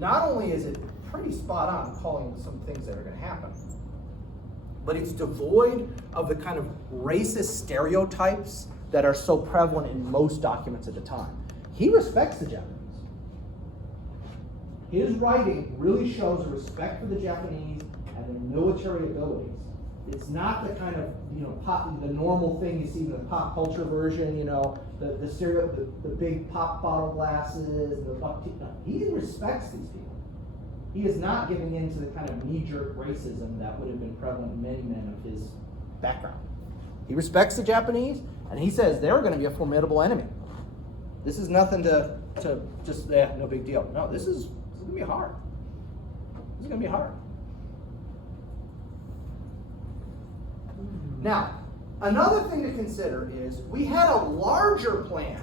not only is it pretty spot on calling some things that are going to happen, but it's devoid of the kind of racist stereotypes that are so prevalent in most documents at the time. He respects the Japanese. His writing really shows a respect for the Japanese and their military abilities. It's not the kind of, the normal thing you see in the pop culture version, the big pop bottle glasses, the buck teeth. No, he respects these people. He is not giving in to the kind of knee-jerk racism that would have been prevalent in many men of his background. He respects the Japanese, and he says they're going to be a formidable enemy. This is nothing to just, no big deal. No, this is going to be hard. This is going to be hard. Now, another thing to consider is we had a larger plan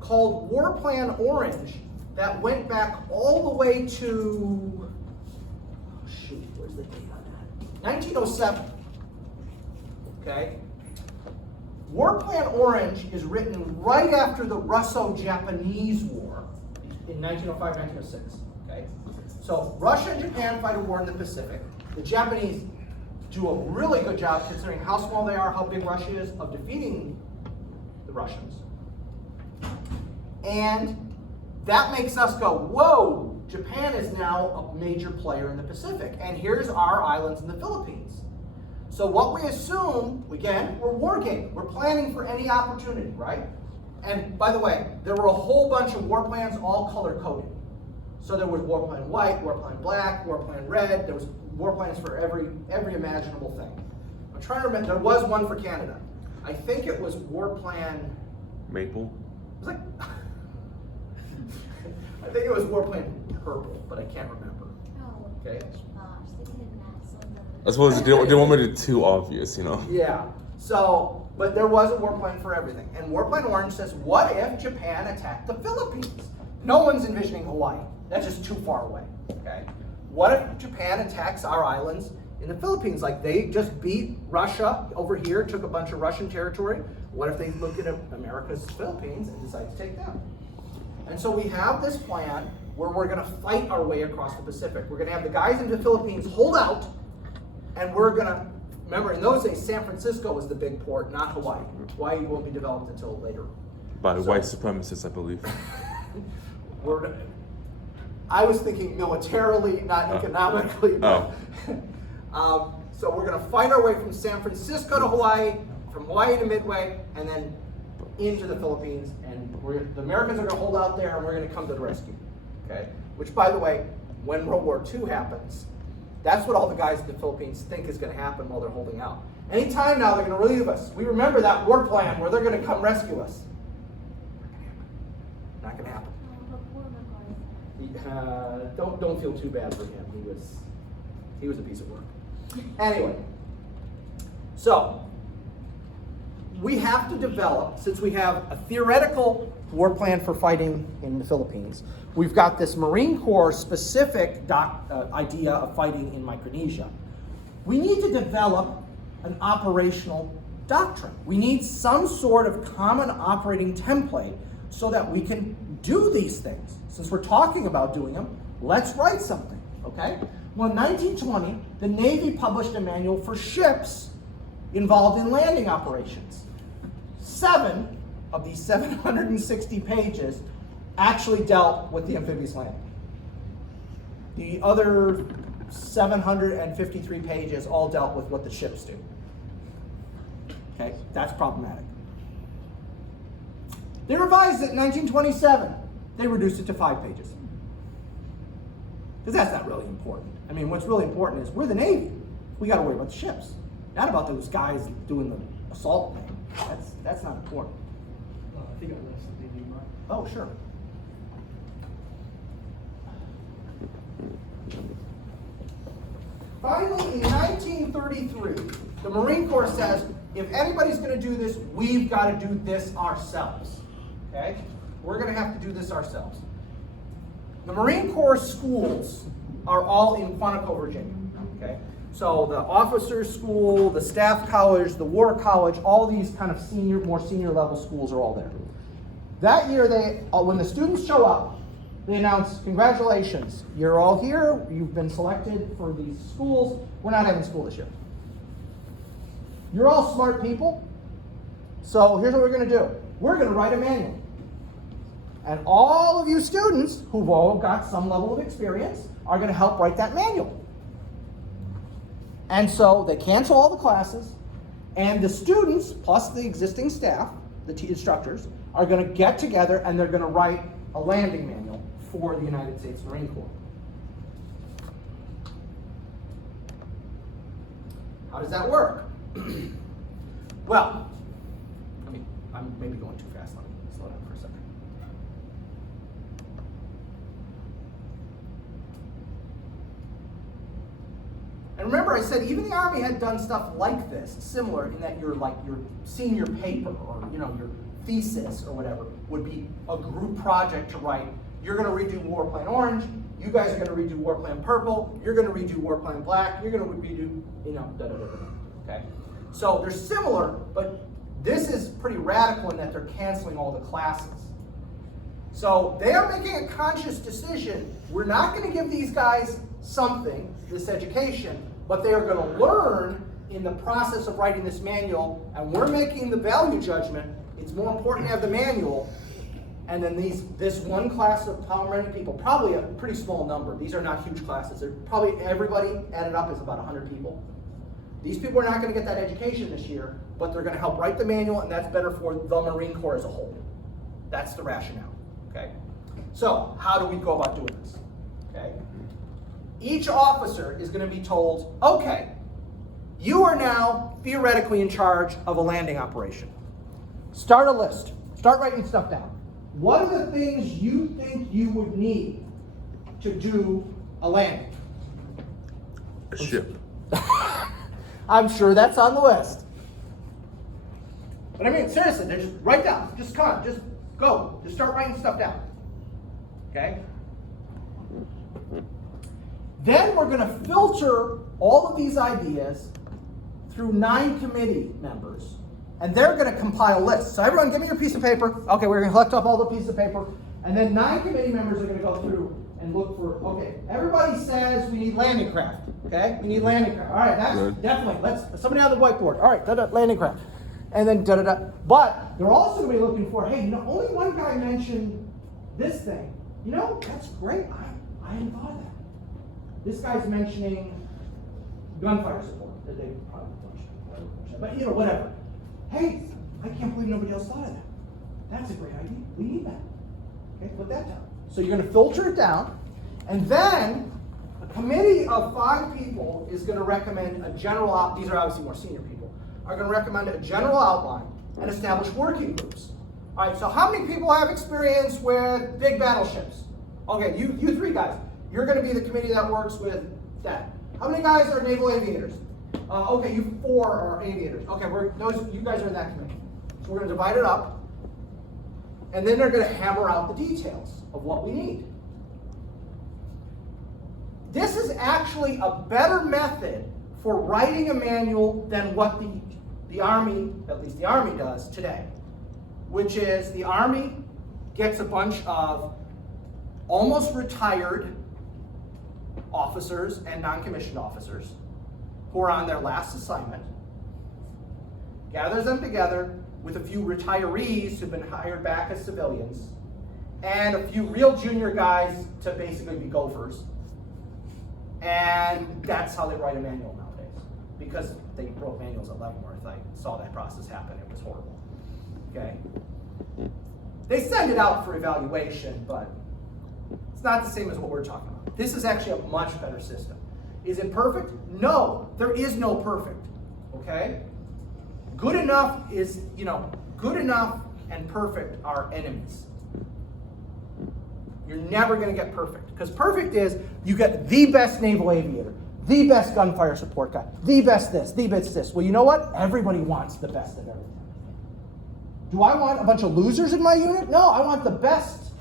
called War Plan Orange that went back all the way to, oh shoot, where's the date on that? 1907. Okay? War Plan Orange is written right after the Russo-Japanese War in 1905, 1906. Okay? So Russia and Japan fight a war in the Pacific. The Japanese do a really good job, considering how small they are, how big Russia is, of defeating the Russians. And that makes us go, whoa, Japan is now a major player in the Pacific. And here's our islands in the Philippines. So what we assume, again, we're wargaming. We're planning for any opportunity, right? And by the way, there were a whole bunch of war plans, all color-coded. So there was war plan white, war plan black, war plan red. There was war plans for every imaginable thing. I'm trying to remember, there was one for Canada. I think it was war plan, Maple. it was like, I think it was war plan purple, but I can't remember. Oh, Okay. gosh, they did that so I suppose they didn't want it too obvious, you know. Yeah. So, but there was a war plan for everything. And War Plan Orange says, what if Japan attacked the Philippines? No one's envisioning Hawaii. That's just too far away. Okay. What if Japan attacks our islands in the Philippines? Like they just beat Russia over here, took a bunch of Russian territory. What if they look at America's Philippines and decide to take them? And so we have this plan where we're going to fight our way across the Pacific. We're going to have the guys in the Philippines hold out, and we're going to, remember, in those days, San Francisco was the big port, not Hawaii. Hawaii won't be developed until later. By white supremacists, I believe. I was thinking militarily, not economically. Oh. So we're going to fight our way from San Francisco to Hawaii, from Hawaii to Midway, and then into the Philippines. And the Americans are going to hold out there, and we're going to come to the rescue. Okay? Which, by the way, when World War II happens, that's what all the guys in the Philippines think is going to happen while they're holding out. Anytime now they're going to relieve us. We remember that war plan where they're going to come rescue us. Not going to happen. Don't feel too bad for him. He was a piece of work. Anyway, so we have to develop, since we have a theoretical war plan for fighting in the Philippines, we've got this Marine Corps specific idea of fighting in Micronesia. We need to develop an operational doctrine. We need some sort of common operating template so that we can do these things. Since we're talking about doing them, let's write something, okay? Well, in 1920, the Navy published a manual for ships involved in landing operations. 7 of these 760 pages actually dealt with the amphibious landing. The other 753 pages all dealt with what the ships do. Okay, that's problematic. They revised it in 1927. They reduced it to 5 pages. Because that's not really important. I mean, what's really important is we're the Navy. We got to worry about the ships, not about those guys doing the assault thing. That's not important. I think I left something in mind. Oh, sure. Finally, in 1933, the Marine Corps says, if anybody's going to do this, we've got to do this ourselves. Okay? We're going to have to do this ourselves. The Marine Corps schools are all in Quantico, Virginia. Okay? So the officers' school, the staff college, the war college, all these kind of more senior level schools are all there. That year, when the students show up, they announce, congratulations, you're all here, you've been selected for these schools, we're not having school this year. You're all smart people, so here's what we're going to do. We're going to write a manual. And all of you students who've all got some level of experience are going to help write that manual. And so they cancel all the classes, and the students, plus the existing staff, the instructors, are going to get together and they're going to write a landing manual for the United States Marine Corps. How does that work? Well, I'm maybe going too fast. Let me slow down for a second. And remember, I said even the Army had done stuff like this, similar in that your senior paper or your thesis or whatever would be a group project to write you're gonna redo War Plan Orange, you guys are gonna redo War Plan Purple, you're gonna redo War Plan Black, you're gonna redo, you know, okay? So they're similar, but this is pretty radical in that they're canceling all the classes. So they are making a conscious decision. We're not gonna give these guys something, this education, but they are gonna learn in the process of writing this manual, and we're making the value judgment. It's more important to have the manual, and then this one class of how many people, probably a pretty small number. These are not huge classes. They're probably, everybody added up is about 100 people. These people are not gonna get that education this year, but they're gonna help write the manual, and that's better for the Marine Corps as a whole. That's the rationale, okay? So, how do we go about doing this, okay? Each officer is gonna be told, okay, you are now theoretically in charge of a landing operation. Start a list. Start writing stuff down. What are the things you think you would need to do a landing? A ship. I'm sure that's on the list. But I mean, seriously, just write down. Just come on, just go. Just start writing stuff down. Okay? Then we're going to filter all of these ideas through 9 committee members. And they're going to compile lists. So everyone give me your piece of paper. Okay, we're going to collect up all the pieces of paper. And then 9 committee members are going to go through and look for, okay, everybody says we need landing craft. Okay, we need landing craft. All right, that's Good. definitely, let's, somebody on the whiteboard. All right, landing craft. And then da-da-da. But they're also going to be looking for, hey, you know, only one guy mentioned this thing. You know, that's great. I hadn't thought of that. This guy's mentioning gunfire support. That they probably mentioned, but you know, whatever. Hey, I can't believe nobody else thought of that. That's a great idea. We need that. Okay, put that down. So you're going to filter it down, and then a committee of 5 people is going to recommend a general out. These are obviously more senior people. Are going to recommend a general outline and establish working groups. All right. So how many people have experience with big battleships? Okay, you 3 guys. You're going to be the committee that works with that. How many guys are naval aviators? Okay, you 4 are aviators. Okay, you guys are in that committee. So we're going to divide it up, and then they're going to hammer out the details of what we need. This is actually a better method for writing a manual than what the Army, at least the Army does today, which is the Army gets a bunch of almost retired officers and non-commissioned officers who are on their last assignment, gathers them together with a few retirees who've been hired back as civilians, and a few real junior guys to basically be gophers. And that's how they write a manual nowadays. Because they wrote manuals at Leavenworth, I saw that process happen, it was horrible. Okay? They send it out for evaluation, but it's not the same as what we're talking about. This is actually a much better system. Is it perfect? No, there is no perfect. Okay? Good enough is, good enough and perfect are enemies. You're never going to get perfect. Because perfect is you get the best naval aviator, the best gunfire support guy, the best this, the best this. Well, you know what? Everybody wants the best of everything. Do I want a bunch of losers in my unit? No, I want the best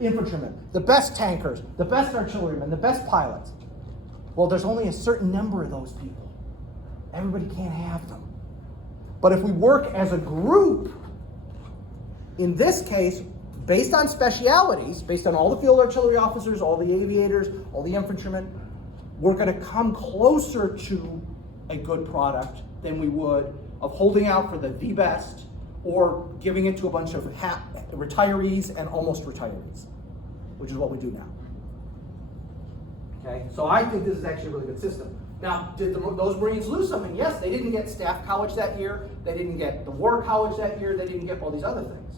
infantrymen, the best tankers, the best artillerymen, the best pilots. Well, there's only a certain number of those people. Everybody can't have them. But if we work as a group, in this case, based on specialities, based on all the field artillery officers, all the aviators, all the infantrymen, we're going to come closer to a good product than we would of holding out for the best or giving it to a bunch of retirees and almost retirees, which is what we do now. Okay, so I think this is actually a really good system. Now, did those Marines lose something? Yes, they didn't get staff college that year. They didn't get the war college that year. They didn't get all these other things.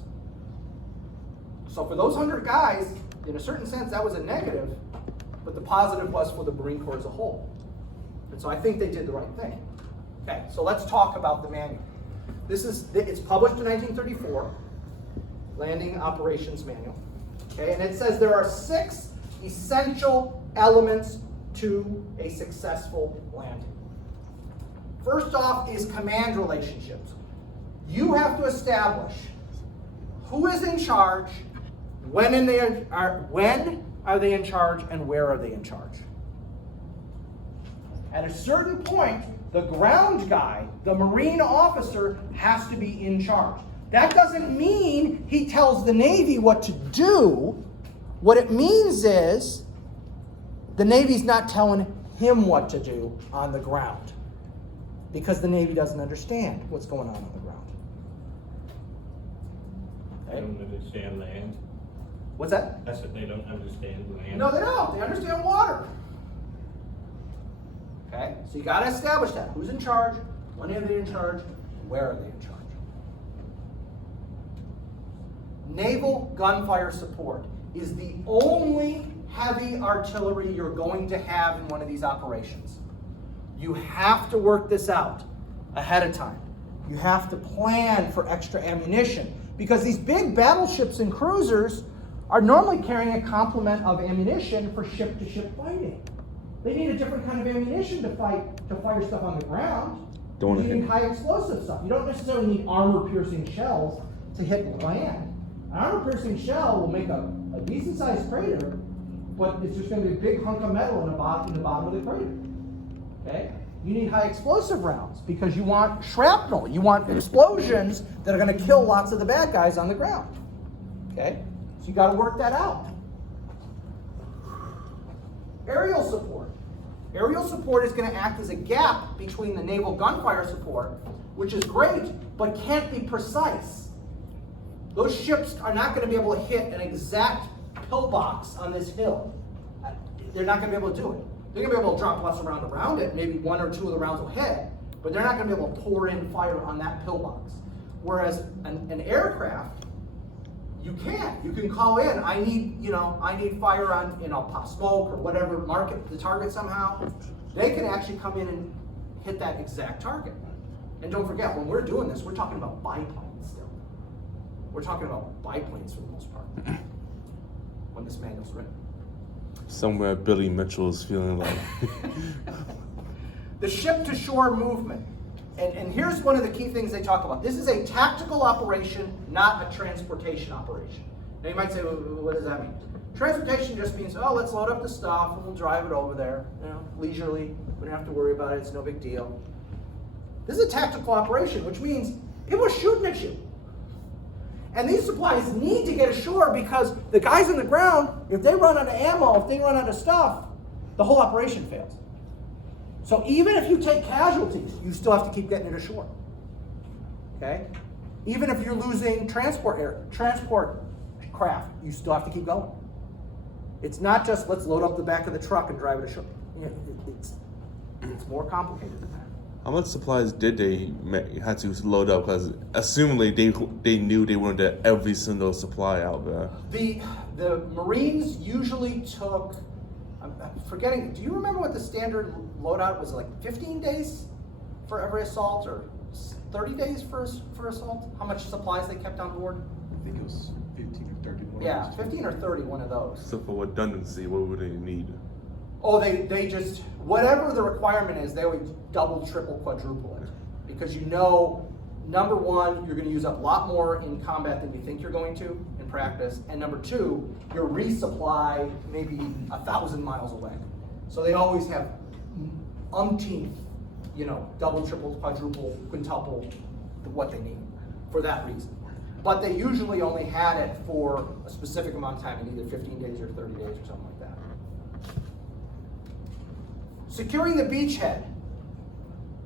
So for those 100 guys, in a certain sense, that was a negative, but the positive was for the Marine Corps as a whole. And so I think they did the right thing. Okay, so let's talk about the manual. It's published in 1934, Landing Operations Manual. Okay, and it says there are 6 essential elements to a successful landing. First off is command relationships. You have to establish who is in charge, When are they in charge and where are they in charge? At a certain point, the ground guy, the Marine officer, has to be in charge. That doesn't mean he tells the Navy what to do. What it means is the Navy's not telling him what to do on the ground, because the Navy doesn't understand what's going on the ground. They don't understand land. What's that? I said they don't understand land. No, they don't. They understand water. Okay, so you got to establish that. Who's in charge? When are they in charge? Where are they in charge? Naval gunfire support is the only heavy artillery you're going to have in one of these operations. You have to work this out ahead of time. You have to plan for extra ammunition, because these big battleships and cruisers are normally carrying a complement of ammunition for ship-to-ship fighting. They need a different kind of ammunition to fire stuff on the ground. You need high explosive stuff. You don't necessarily need armor-piercing shells to hit land. An armor-piercing shell will make a decent-sized crater, but it's just going to be a big hunk of metal in the bottom of the crater. Okay? You need high explosive rounds because you want shrapnel. You want explosions that are going to kill lots of the bad guys on the ground. Okay? So you got to work that out. Aerial support. Aerial support is going to act as a gap between the naval gunfire support, which is great, but can't be precise. Those ships are not going to be able to hit an exact pillbox on this hill. They're not going to be able to do it. They're going to be able to drop lots of rounds around it. Maybe one or two of the rounds will hit, but they're not going to be able to pour in fire on that pillbox. Whereas an aircraft, you can't. You can call in, I need fire on, pop smoke or whatever, market the target somehow. They can actually come in and hit that exact target. And don't forget, when we're doing this, we're talking about biplanes still. We're talking about biplanes for the most part when this manual's written. Somewhere Billy Mitchell is feeling like. The ship-to-shore movement. And here's one of the key things they talk about. This is a tactical operation, not a transportation operation. Now you might say, well, what does that mean? Transportation just means, let's load up the stuff and we'll drive it over there, leisurely. We don't have to worry about it. It's no big deal. This is a tactical operation, which means people are shooting at you. And these supplies need to get ashore because the guys on the ground, if they run out of ammo, if they run out of stuff, the whole operation fails. So even if you take casualties, you still have to keep getting it ashore. Okay? Even if you're losing transport craft, you still have to keep going. It's not just let's load up the back of the truck and drive it ashore. It's more complicated than that. How much supplies did they had to load up? Because assumingly they knew they wanted every single supply out there. The Marines usually took, I'm forgetting, do you remember what the standard loadout was, like 15 days for every assault or 30 days for assault? How much supplies they kept on board? I think it was 15 or 30. Yeah, 15 or 30, one of those. So for redundancy, what would they need? Oh, they just, whatever the requirement is, they would double, triple, quadruple it. Because number one, you're going to use up a lot more in combat than you think you're going to in practice. And number two, your resupply may be 1,000 miles away. So they always have umpteen, double, triple, quadruple, quintuple what they need for that reason. But they usually only had it for a specific amount of time, in either 15 days or 30 days or something like that. Securing the beachhead.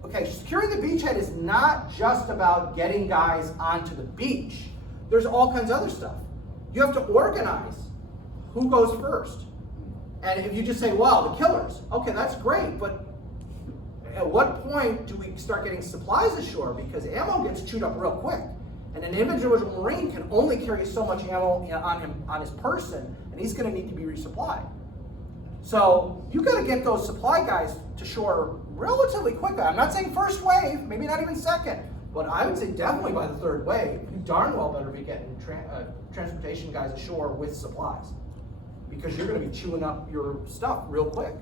Okay, securing the beachhead is not just about getting guys onto the beach. There's all kinds of other stuff. You have to organize who goes first. And if you just say, well, the killers, okay, that's great, but at what point do we start getting supplies ashore? Because ammo gets chewed up real quick. And an individual Marine can only carry so much ammo on his person, and he's going to need to be resupplied. So you got to get those supply guys to shore relatively quickly. I'm not saying first wave, maybe not even second, but I would say definitely by the third wave, you darn well better be getting transportation guys ashore with supplies, because you're going to be chewing up your stuff real quick.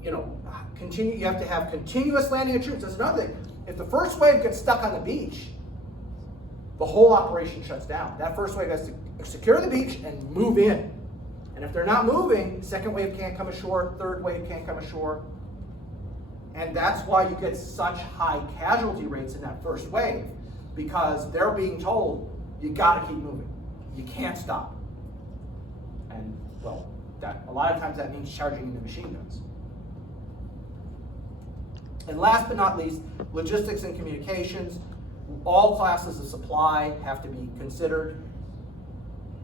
You have to have continuous landing of troops. That's another thing. If the first wave gets stuck on the beach, the whole operation shuts down. That first wave has to secure the beach and move in. And if they're not moving, second wave can't come ashore, third wave can't come ashore. And that's why you get such high casualty rates in that first wave, because they're being told, you gotta keep moving. You can't stop. And well, a lot of times that means charging into machine guns. And last but not least, logistics and communications. All classes of supply have to be considered.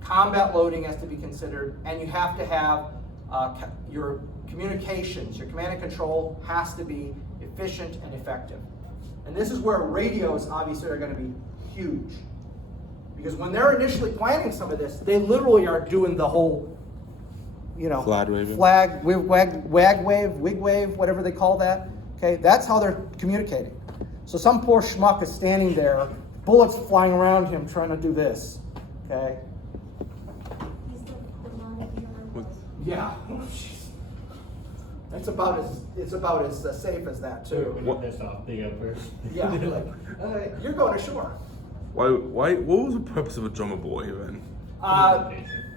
Combat loading has to be considered, and you have to have your communications, your command and control has to be efficient and effective. And this is where radios obviously are going to be huge. Because when they're initially planning some of this, they literally are doing the whole, Flag waving. wag wave, wig wave, whatever they call that. Okay, that's how they're communicating. So some poor schmuck is standing there, bullets flying around him trying to do this. Okay. He's the model hero. Yeah. It's about as safe as that too. What- Piss off the person. Yeah. You're going ashore. What was the purpose of a drummer boy then?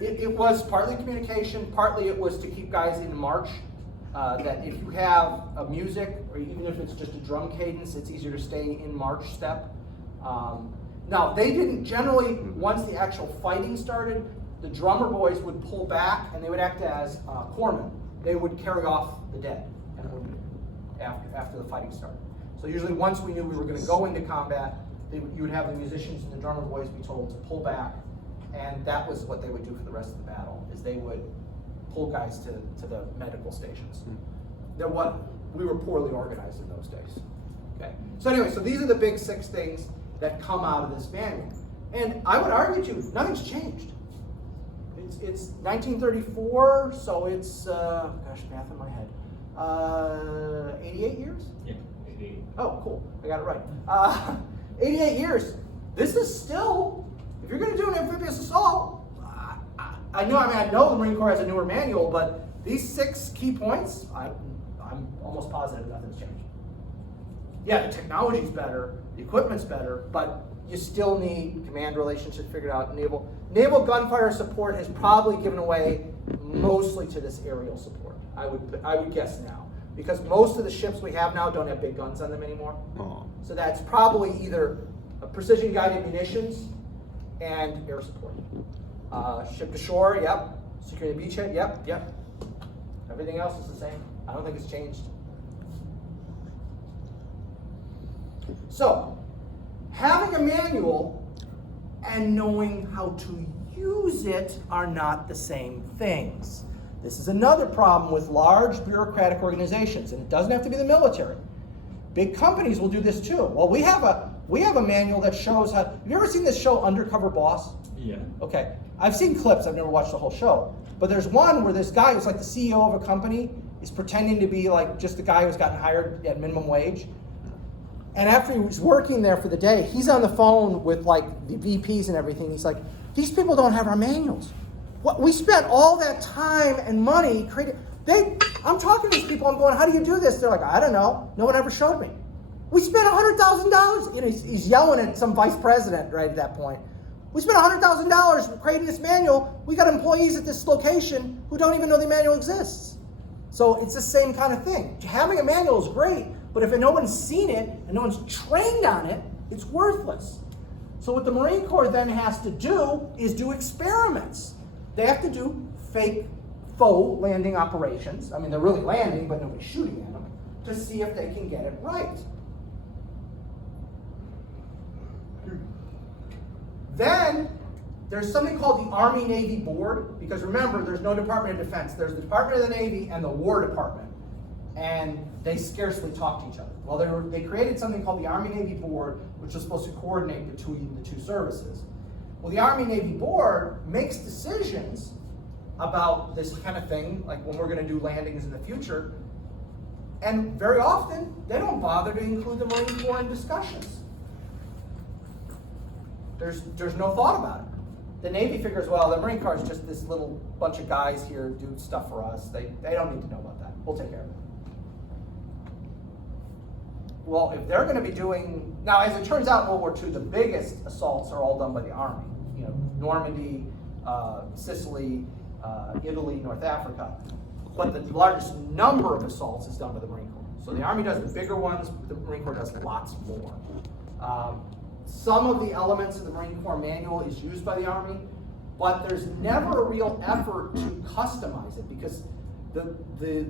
It was partly communication, partly it was to keep guys in march. That if you have a music, or even if it's just a drum cadence, it's easier to stay in march step. Now, they didn't generally, once the actual fighting started, the drummer boys would pull back and they would act as corpsmen. They would carry off the dead and after the fighting started. So usually once we knew we were going to go into combat, you would have the musicians and the drummer boys be told to pull back, and that was what they would do for the rest of the battle, is they would pull guys to the medical stations. We were poorly organized in those days. Okay. So anyway, so these are the big 6 things that come out of this manual. And I would argue to you, nothing's changed. It's 1934, so it's, math in my head, 88 years? Yeah, 88. Oh, cool, I got it right. 88 years. This is still, if you're gonna do an amphibious assault, I know the Marine Corps has a newer manual, but these 6 key points, I'm almost positive nothing's changed. Yeah, the technology's better, the equipment's better, but you still need command relationships figured out. Naval gunfire support has probably given away mostly to this aerial support. I would guess now, because most of the ships we have now don't have big guns on them anymore. Oh. So that's probably either precision guided munitions and air support. Ship to shore, yep. Secure the beachhead, yep. Everything else is the same. I don't think it's changed. So, having a manual and knowing how to use it are not the same things. This is another problem with large bureaucratic organizations, and it doesn't have to be the military. Big companies will do this too. Well, we have a manual that shows how. Have you ever seen this show Undercover Boss? Yeah. Okay, I've seen clips. I've never watched the whole show. But there's one where this guy who's like the CEO of a company is pretending to be like just the guy who's gotten hired at minimum wage. And after he was working there for the day, he's on the phone with like the VPs and everything. He's like, these people don't have our manuals. What we spent all that time and money creating. I'm talking to these people. I'm going, how do you do this? They're like, I don't know. No one ever showed me. We spent $100,000. He's yelling at some vice president right at that point. We spent $100,000 creating this manual. We got employees at this location who don't even know the manual exists. So it's the same kind of thing. Having a manual is great, but if no one's seen it and no one's trained on it, it's worthless. So what the Marine Corps then has to do is do experiments. They have to do faux landing operations. I mean, they're really landing, but nobody's shooting at them, to see if they can get it right. Then there's something called the Army-Navy Board, because remember, there's no Department of Defense. There's the Department of the Navy and the War Department, and they scarcely talk to each other. Well, they created something called the Army-Navy Board, which was supposed to coordinate between the two services. Well, the Army-Navy Board makes decisions about this kind of thing, like when we're going to do landings in the future, and very often, they don't bother to include the Marine Corps in discussions. There's no thought about it. The Navy figures, well, the Marine Corps is just this little bunch of guys here who do stuff for us. They don't need to know about that. We'll take care of it. Well, if they're going to be doing, now as it turns out in World War II, the biggest assaults are all done by the Army. Normandy, Sicily, Italy, North Africa. But the largest number of assaults is done by the Marine Corps. So the Army does the bigger ones, but the Marine Corps does lots more. Some of the elements of the Marine Corps manual is used by the Army, but there's never a real effort to customize it because the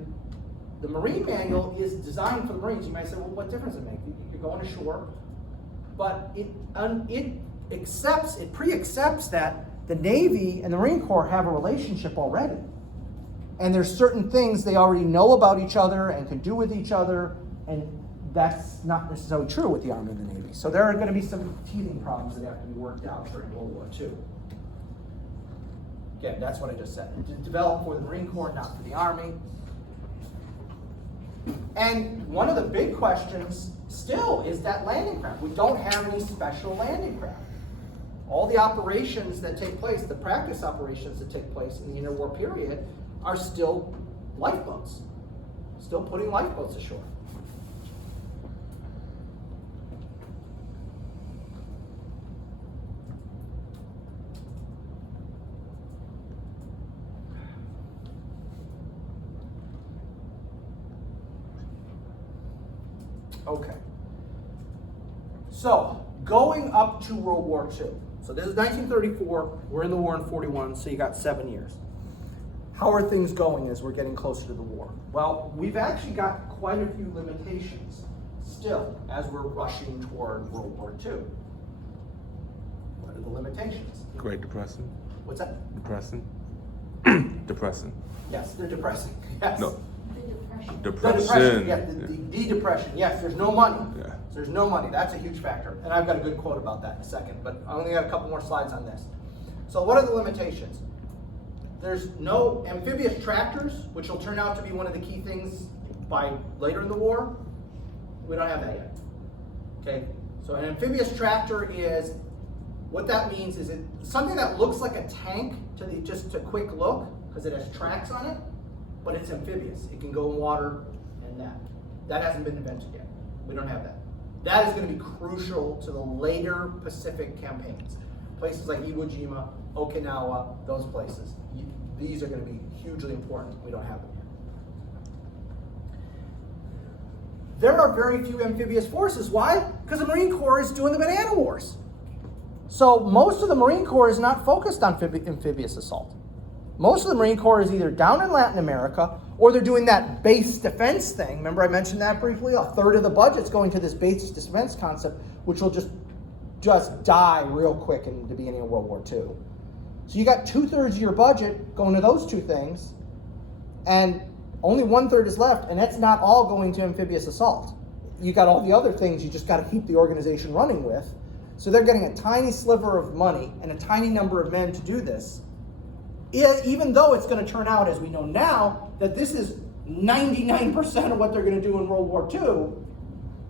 Marine manual is designed for the Marines. You might say, well, what difference does it make? You're going ashore, but it pre-accepts that the Navy and the Marine Corps have a relationship already. And there's certain things they already know about each other and can do with each other, and that's not necessarily true with the Army and the Navy. So there are going to be some teething problems that have to be worked out during World War II. Again, that's what I just said. Developed for the Marine Corps, not for the Army. And one of the big questions still is that landing craft. We don't have any special landing craft. All the operations that take place, the practice operations that take place in the interwar period, are still lifeboats. Still putting lifeboats ashore. Okay. So, going up to World War II. So this is 1934, we're in the war in 41, so you got 7 years. How are things going as we're getting closer to the war? Well, we've actually got quite a few limitations still as we're rushing toward World War II. What are the limitations? Great Depression. What's that? Depressing. Depressing. Yes, they're depressing. Yes. No. The depression. The depression, Depression. yeah, the depression. Yes, there's no money. Yeah. There's no money. That's a huge factor. And I've got a good quote about that in a second, but I only got a couple more slides on this. So what are the limitations? There's no amphibious tractors, which will turn out to be one of the key things by later in the war. We don't have that yet. Okay, so an amphibious tractor is, what that means is it's something that looks like a tank to the, just a quick look, because it has tracks on it, but it's amphibious. It can go in water and that. That hasn't been invented yet. We don't have that. That is going to be crucial to the later Pacific campaigns. Places like Iwo Jima, Okinawa, those places. These are going to be hugely important. We don't have them yet. There are very few amphibious forces. Why? Because the Marine Corps is doing the banana wars. So most of the Marine Corps is not focused on amphibious assault. Most of the Marine Corps is either down in Latin America or they're doing that base defense thing. Remember I mentioned that briefly? A third of the budget's going to this base defense concept, which will just die real quick in the beginning of World War II. So you got 2/3 of your budget going to those two things, and only 1/3 is left, and that's not all going to amphibious assault. You got all the other things you just got to keep the organization running with. So they're getting a tiny sliver of money and a tiny number of men to do this, even though it's going to turn out, as we know now, that this is 99% of what they're going to do in World War II.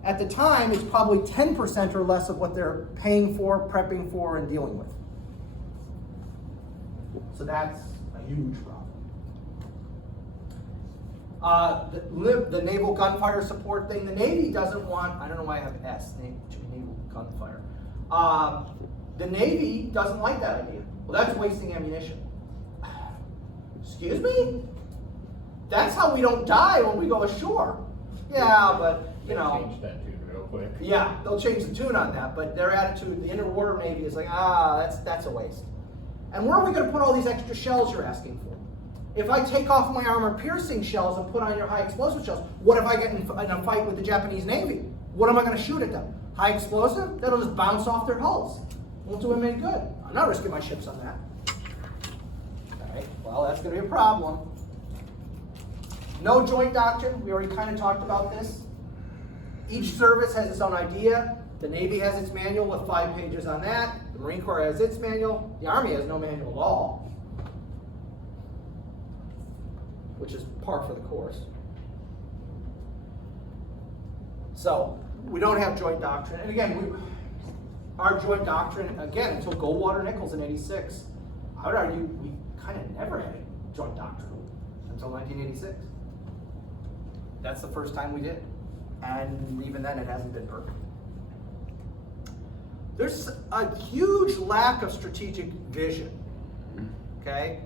At the time, it's probably 10% or less of what they're paying for, prepping for, and dealing with. So that's a huge problem. The naval gunfire support thing, the Navy doesn't want, I don't know why I have S, naval gunfire. The Navy doesn't like that idea. Well, that's wasting ammunition. Excuse me? That's how we don't die when we go ashore. Yeah, but, you know. Change that tune real quick. Yeah, they'll change the tune on that, but their attitude, the interwater Navy is like, that's a waste. And where are we going to put all these extra shells you're asking for? If I take off my armor-piercing shells and put on your high-explosive shells, what if I get in a fight with the Japanese Navy? What am I going to shoot at them? High-explosive? That'll just bounce off their hulls. Won't do them any good. I'm not risking my ships on that. All right, well, that's going to be a problem. No joint doctrine. We already kind of talked about this. Each service has its own idea. The Navy has its manual with 5 pages on that. The Marine Corps has its manual. The Army has no manual at all, which is par for the course. So we don't have joint doctrine. And again, our joint doctrine, again, until Goldwater-Nichols in '86, I would argue we kind of never had a joint doctrine until 1986. That's the first time we did. And even then, it hasn't been perfect. There's a huge lack of strategic vision okay?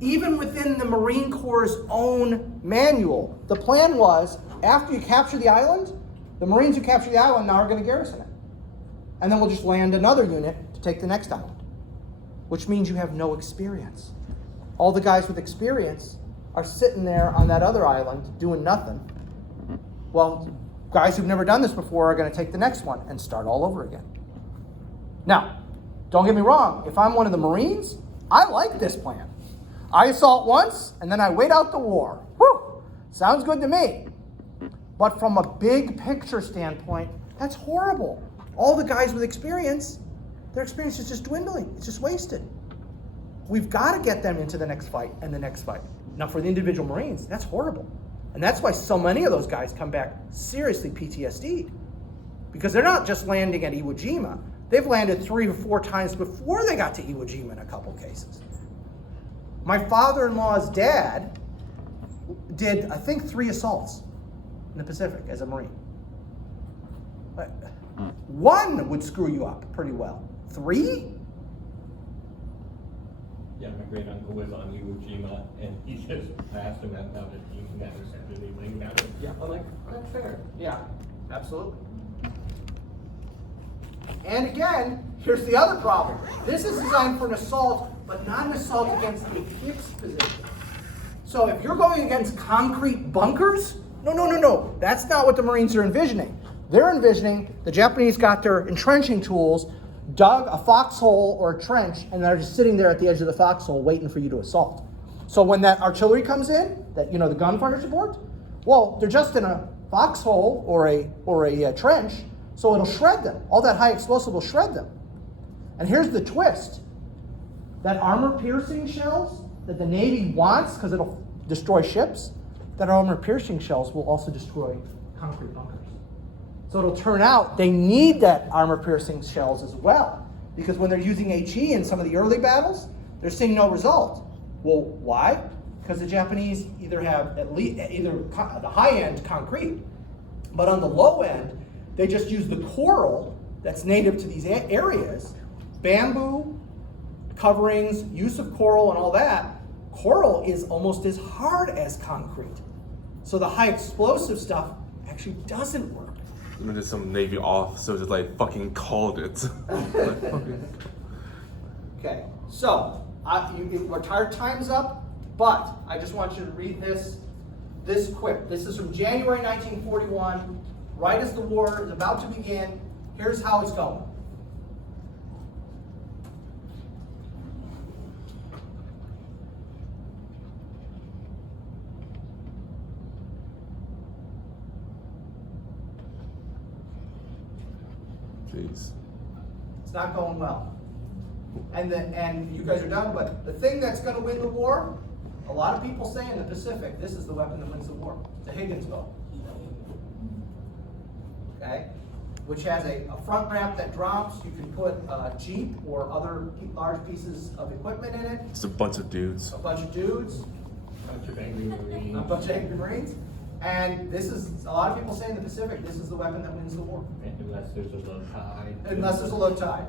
Even within the Marine Corps' own manual, the plan was, after you capture the island, the Marines who capture the island now are going to garrison it. And then we'll just land another unit to take the next island, which means you have no experience. All the guys with experience are sitting there on that other island doing nothing. Well, guys who've never done this before are going to take the next one and start all over again. Now, don't get me wrong. If I'm one of the Marines, I like this plan. I assault once, and then I wait out the war. Whew! Sounds good to me. But from a big picture standpoint, that's horrible. All the guys with experience, their experience is just dwindling. It's just wasted. We've got to get them into the next fight and the next fight. Now, for the individual Marines, that's horrible. And that's why so many of those guys come back seriously PTSD'd. Because they're not just landing at Iwo Jima. They've landed 3 or 4 times before they got to Iwo Jima in a couple cases. My father-in-law's dad did, I think, 3 assaults in the Pacific as a Marine. But 1 would screw you up pretty well. 3? Yeah, my great uncle was on Iwo Jima, and he just passed him at about a team never said anything about it. Yeah. I'm like, that's fair. Yeah, absolutely. And again, here's the other problem. This is designed for an assault, but not an assault against a fixed position. So if you're going against concrete bunkers, no. That's not what the Marines are envisioning. They're envisioning the Japanese got their entrenching tools, dug a foxhole or a trench, and they're just sitting there at the edge of the foxhole waiting for you to assault. So when that artillery comes in, that the gunfire support, well, they're just in a foxhole or a trench, so it'll shred them. All that high explosive will shred them. And here's the twist. That armor-piercing shells that the Navy wants, because it'll destroy ships, that armor-piercing shells will also destroy concrete bunkers. So it'll turn out they need that armor-piercing shells as well, because when they're using HE in some of the early battles, they're seeing no result. Well, why? Because the Japanese either have the high-end concrete, but on the low end, they just use the coral that's native to these areas, bamboo, coverings, use of coral and all that. Coral is almost as hard as concrete. So the high explosive stuff actually doesn't work. I mean, there's some Navy officers that like fucking called it. Like, fucking. Okay, so our time's up, but I just want you to read this quip. This is from January 1941, right as the war is about to begin. Here's how it's going. Jeez. It's not going well. And you guys are done, but the thing that's going to win the war, a lot of people say in the Pacific, this is the weapon that wins the war. The Higgins bow. Okay? Which has a front ramp that drops. You can put a Jeep or other large pieces of equipment in it. It's a bunch of dudes. A bunch of dudes. Bunch of angry Marines. A bunch of angry Marines. And this is, a lot of people say in the Pacific, this is the weapon that wins the war. Unless there's a low tide. Unless there's a low tide.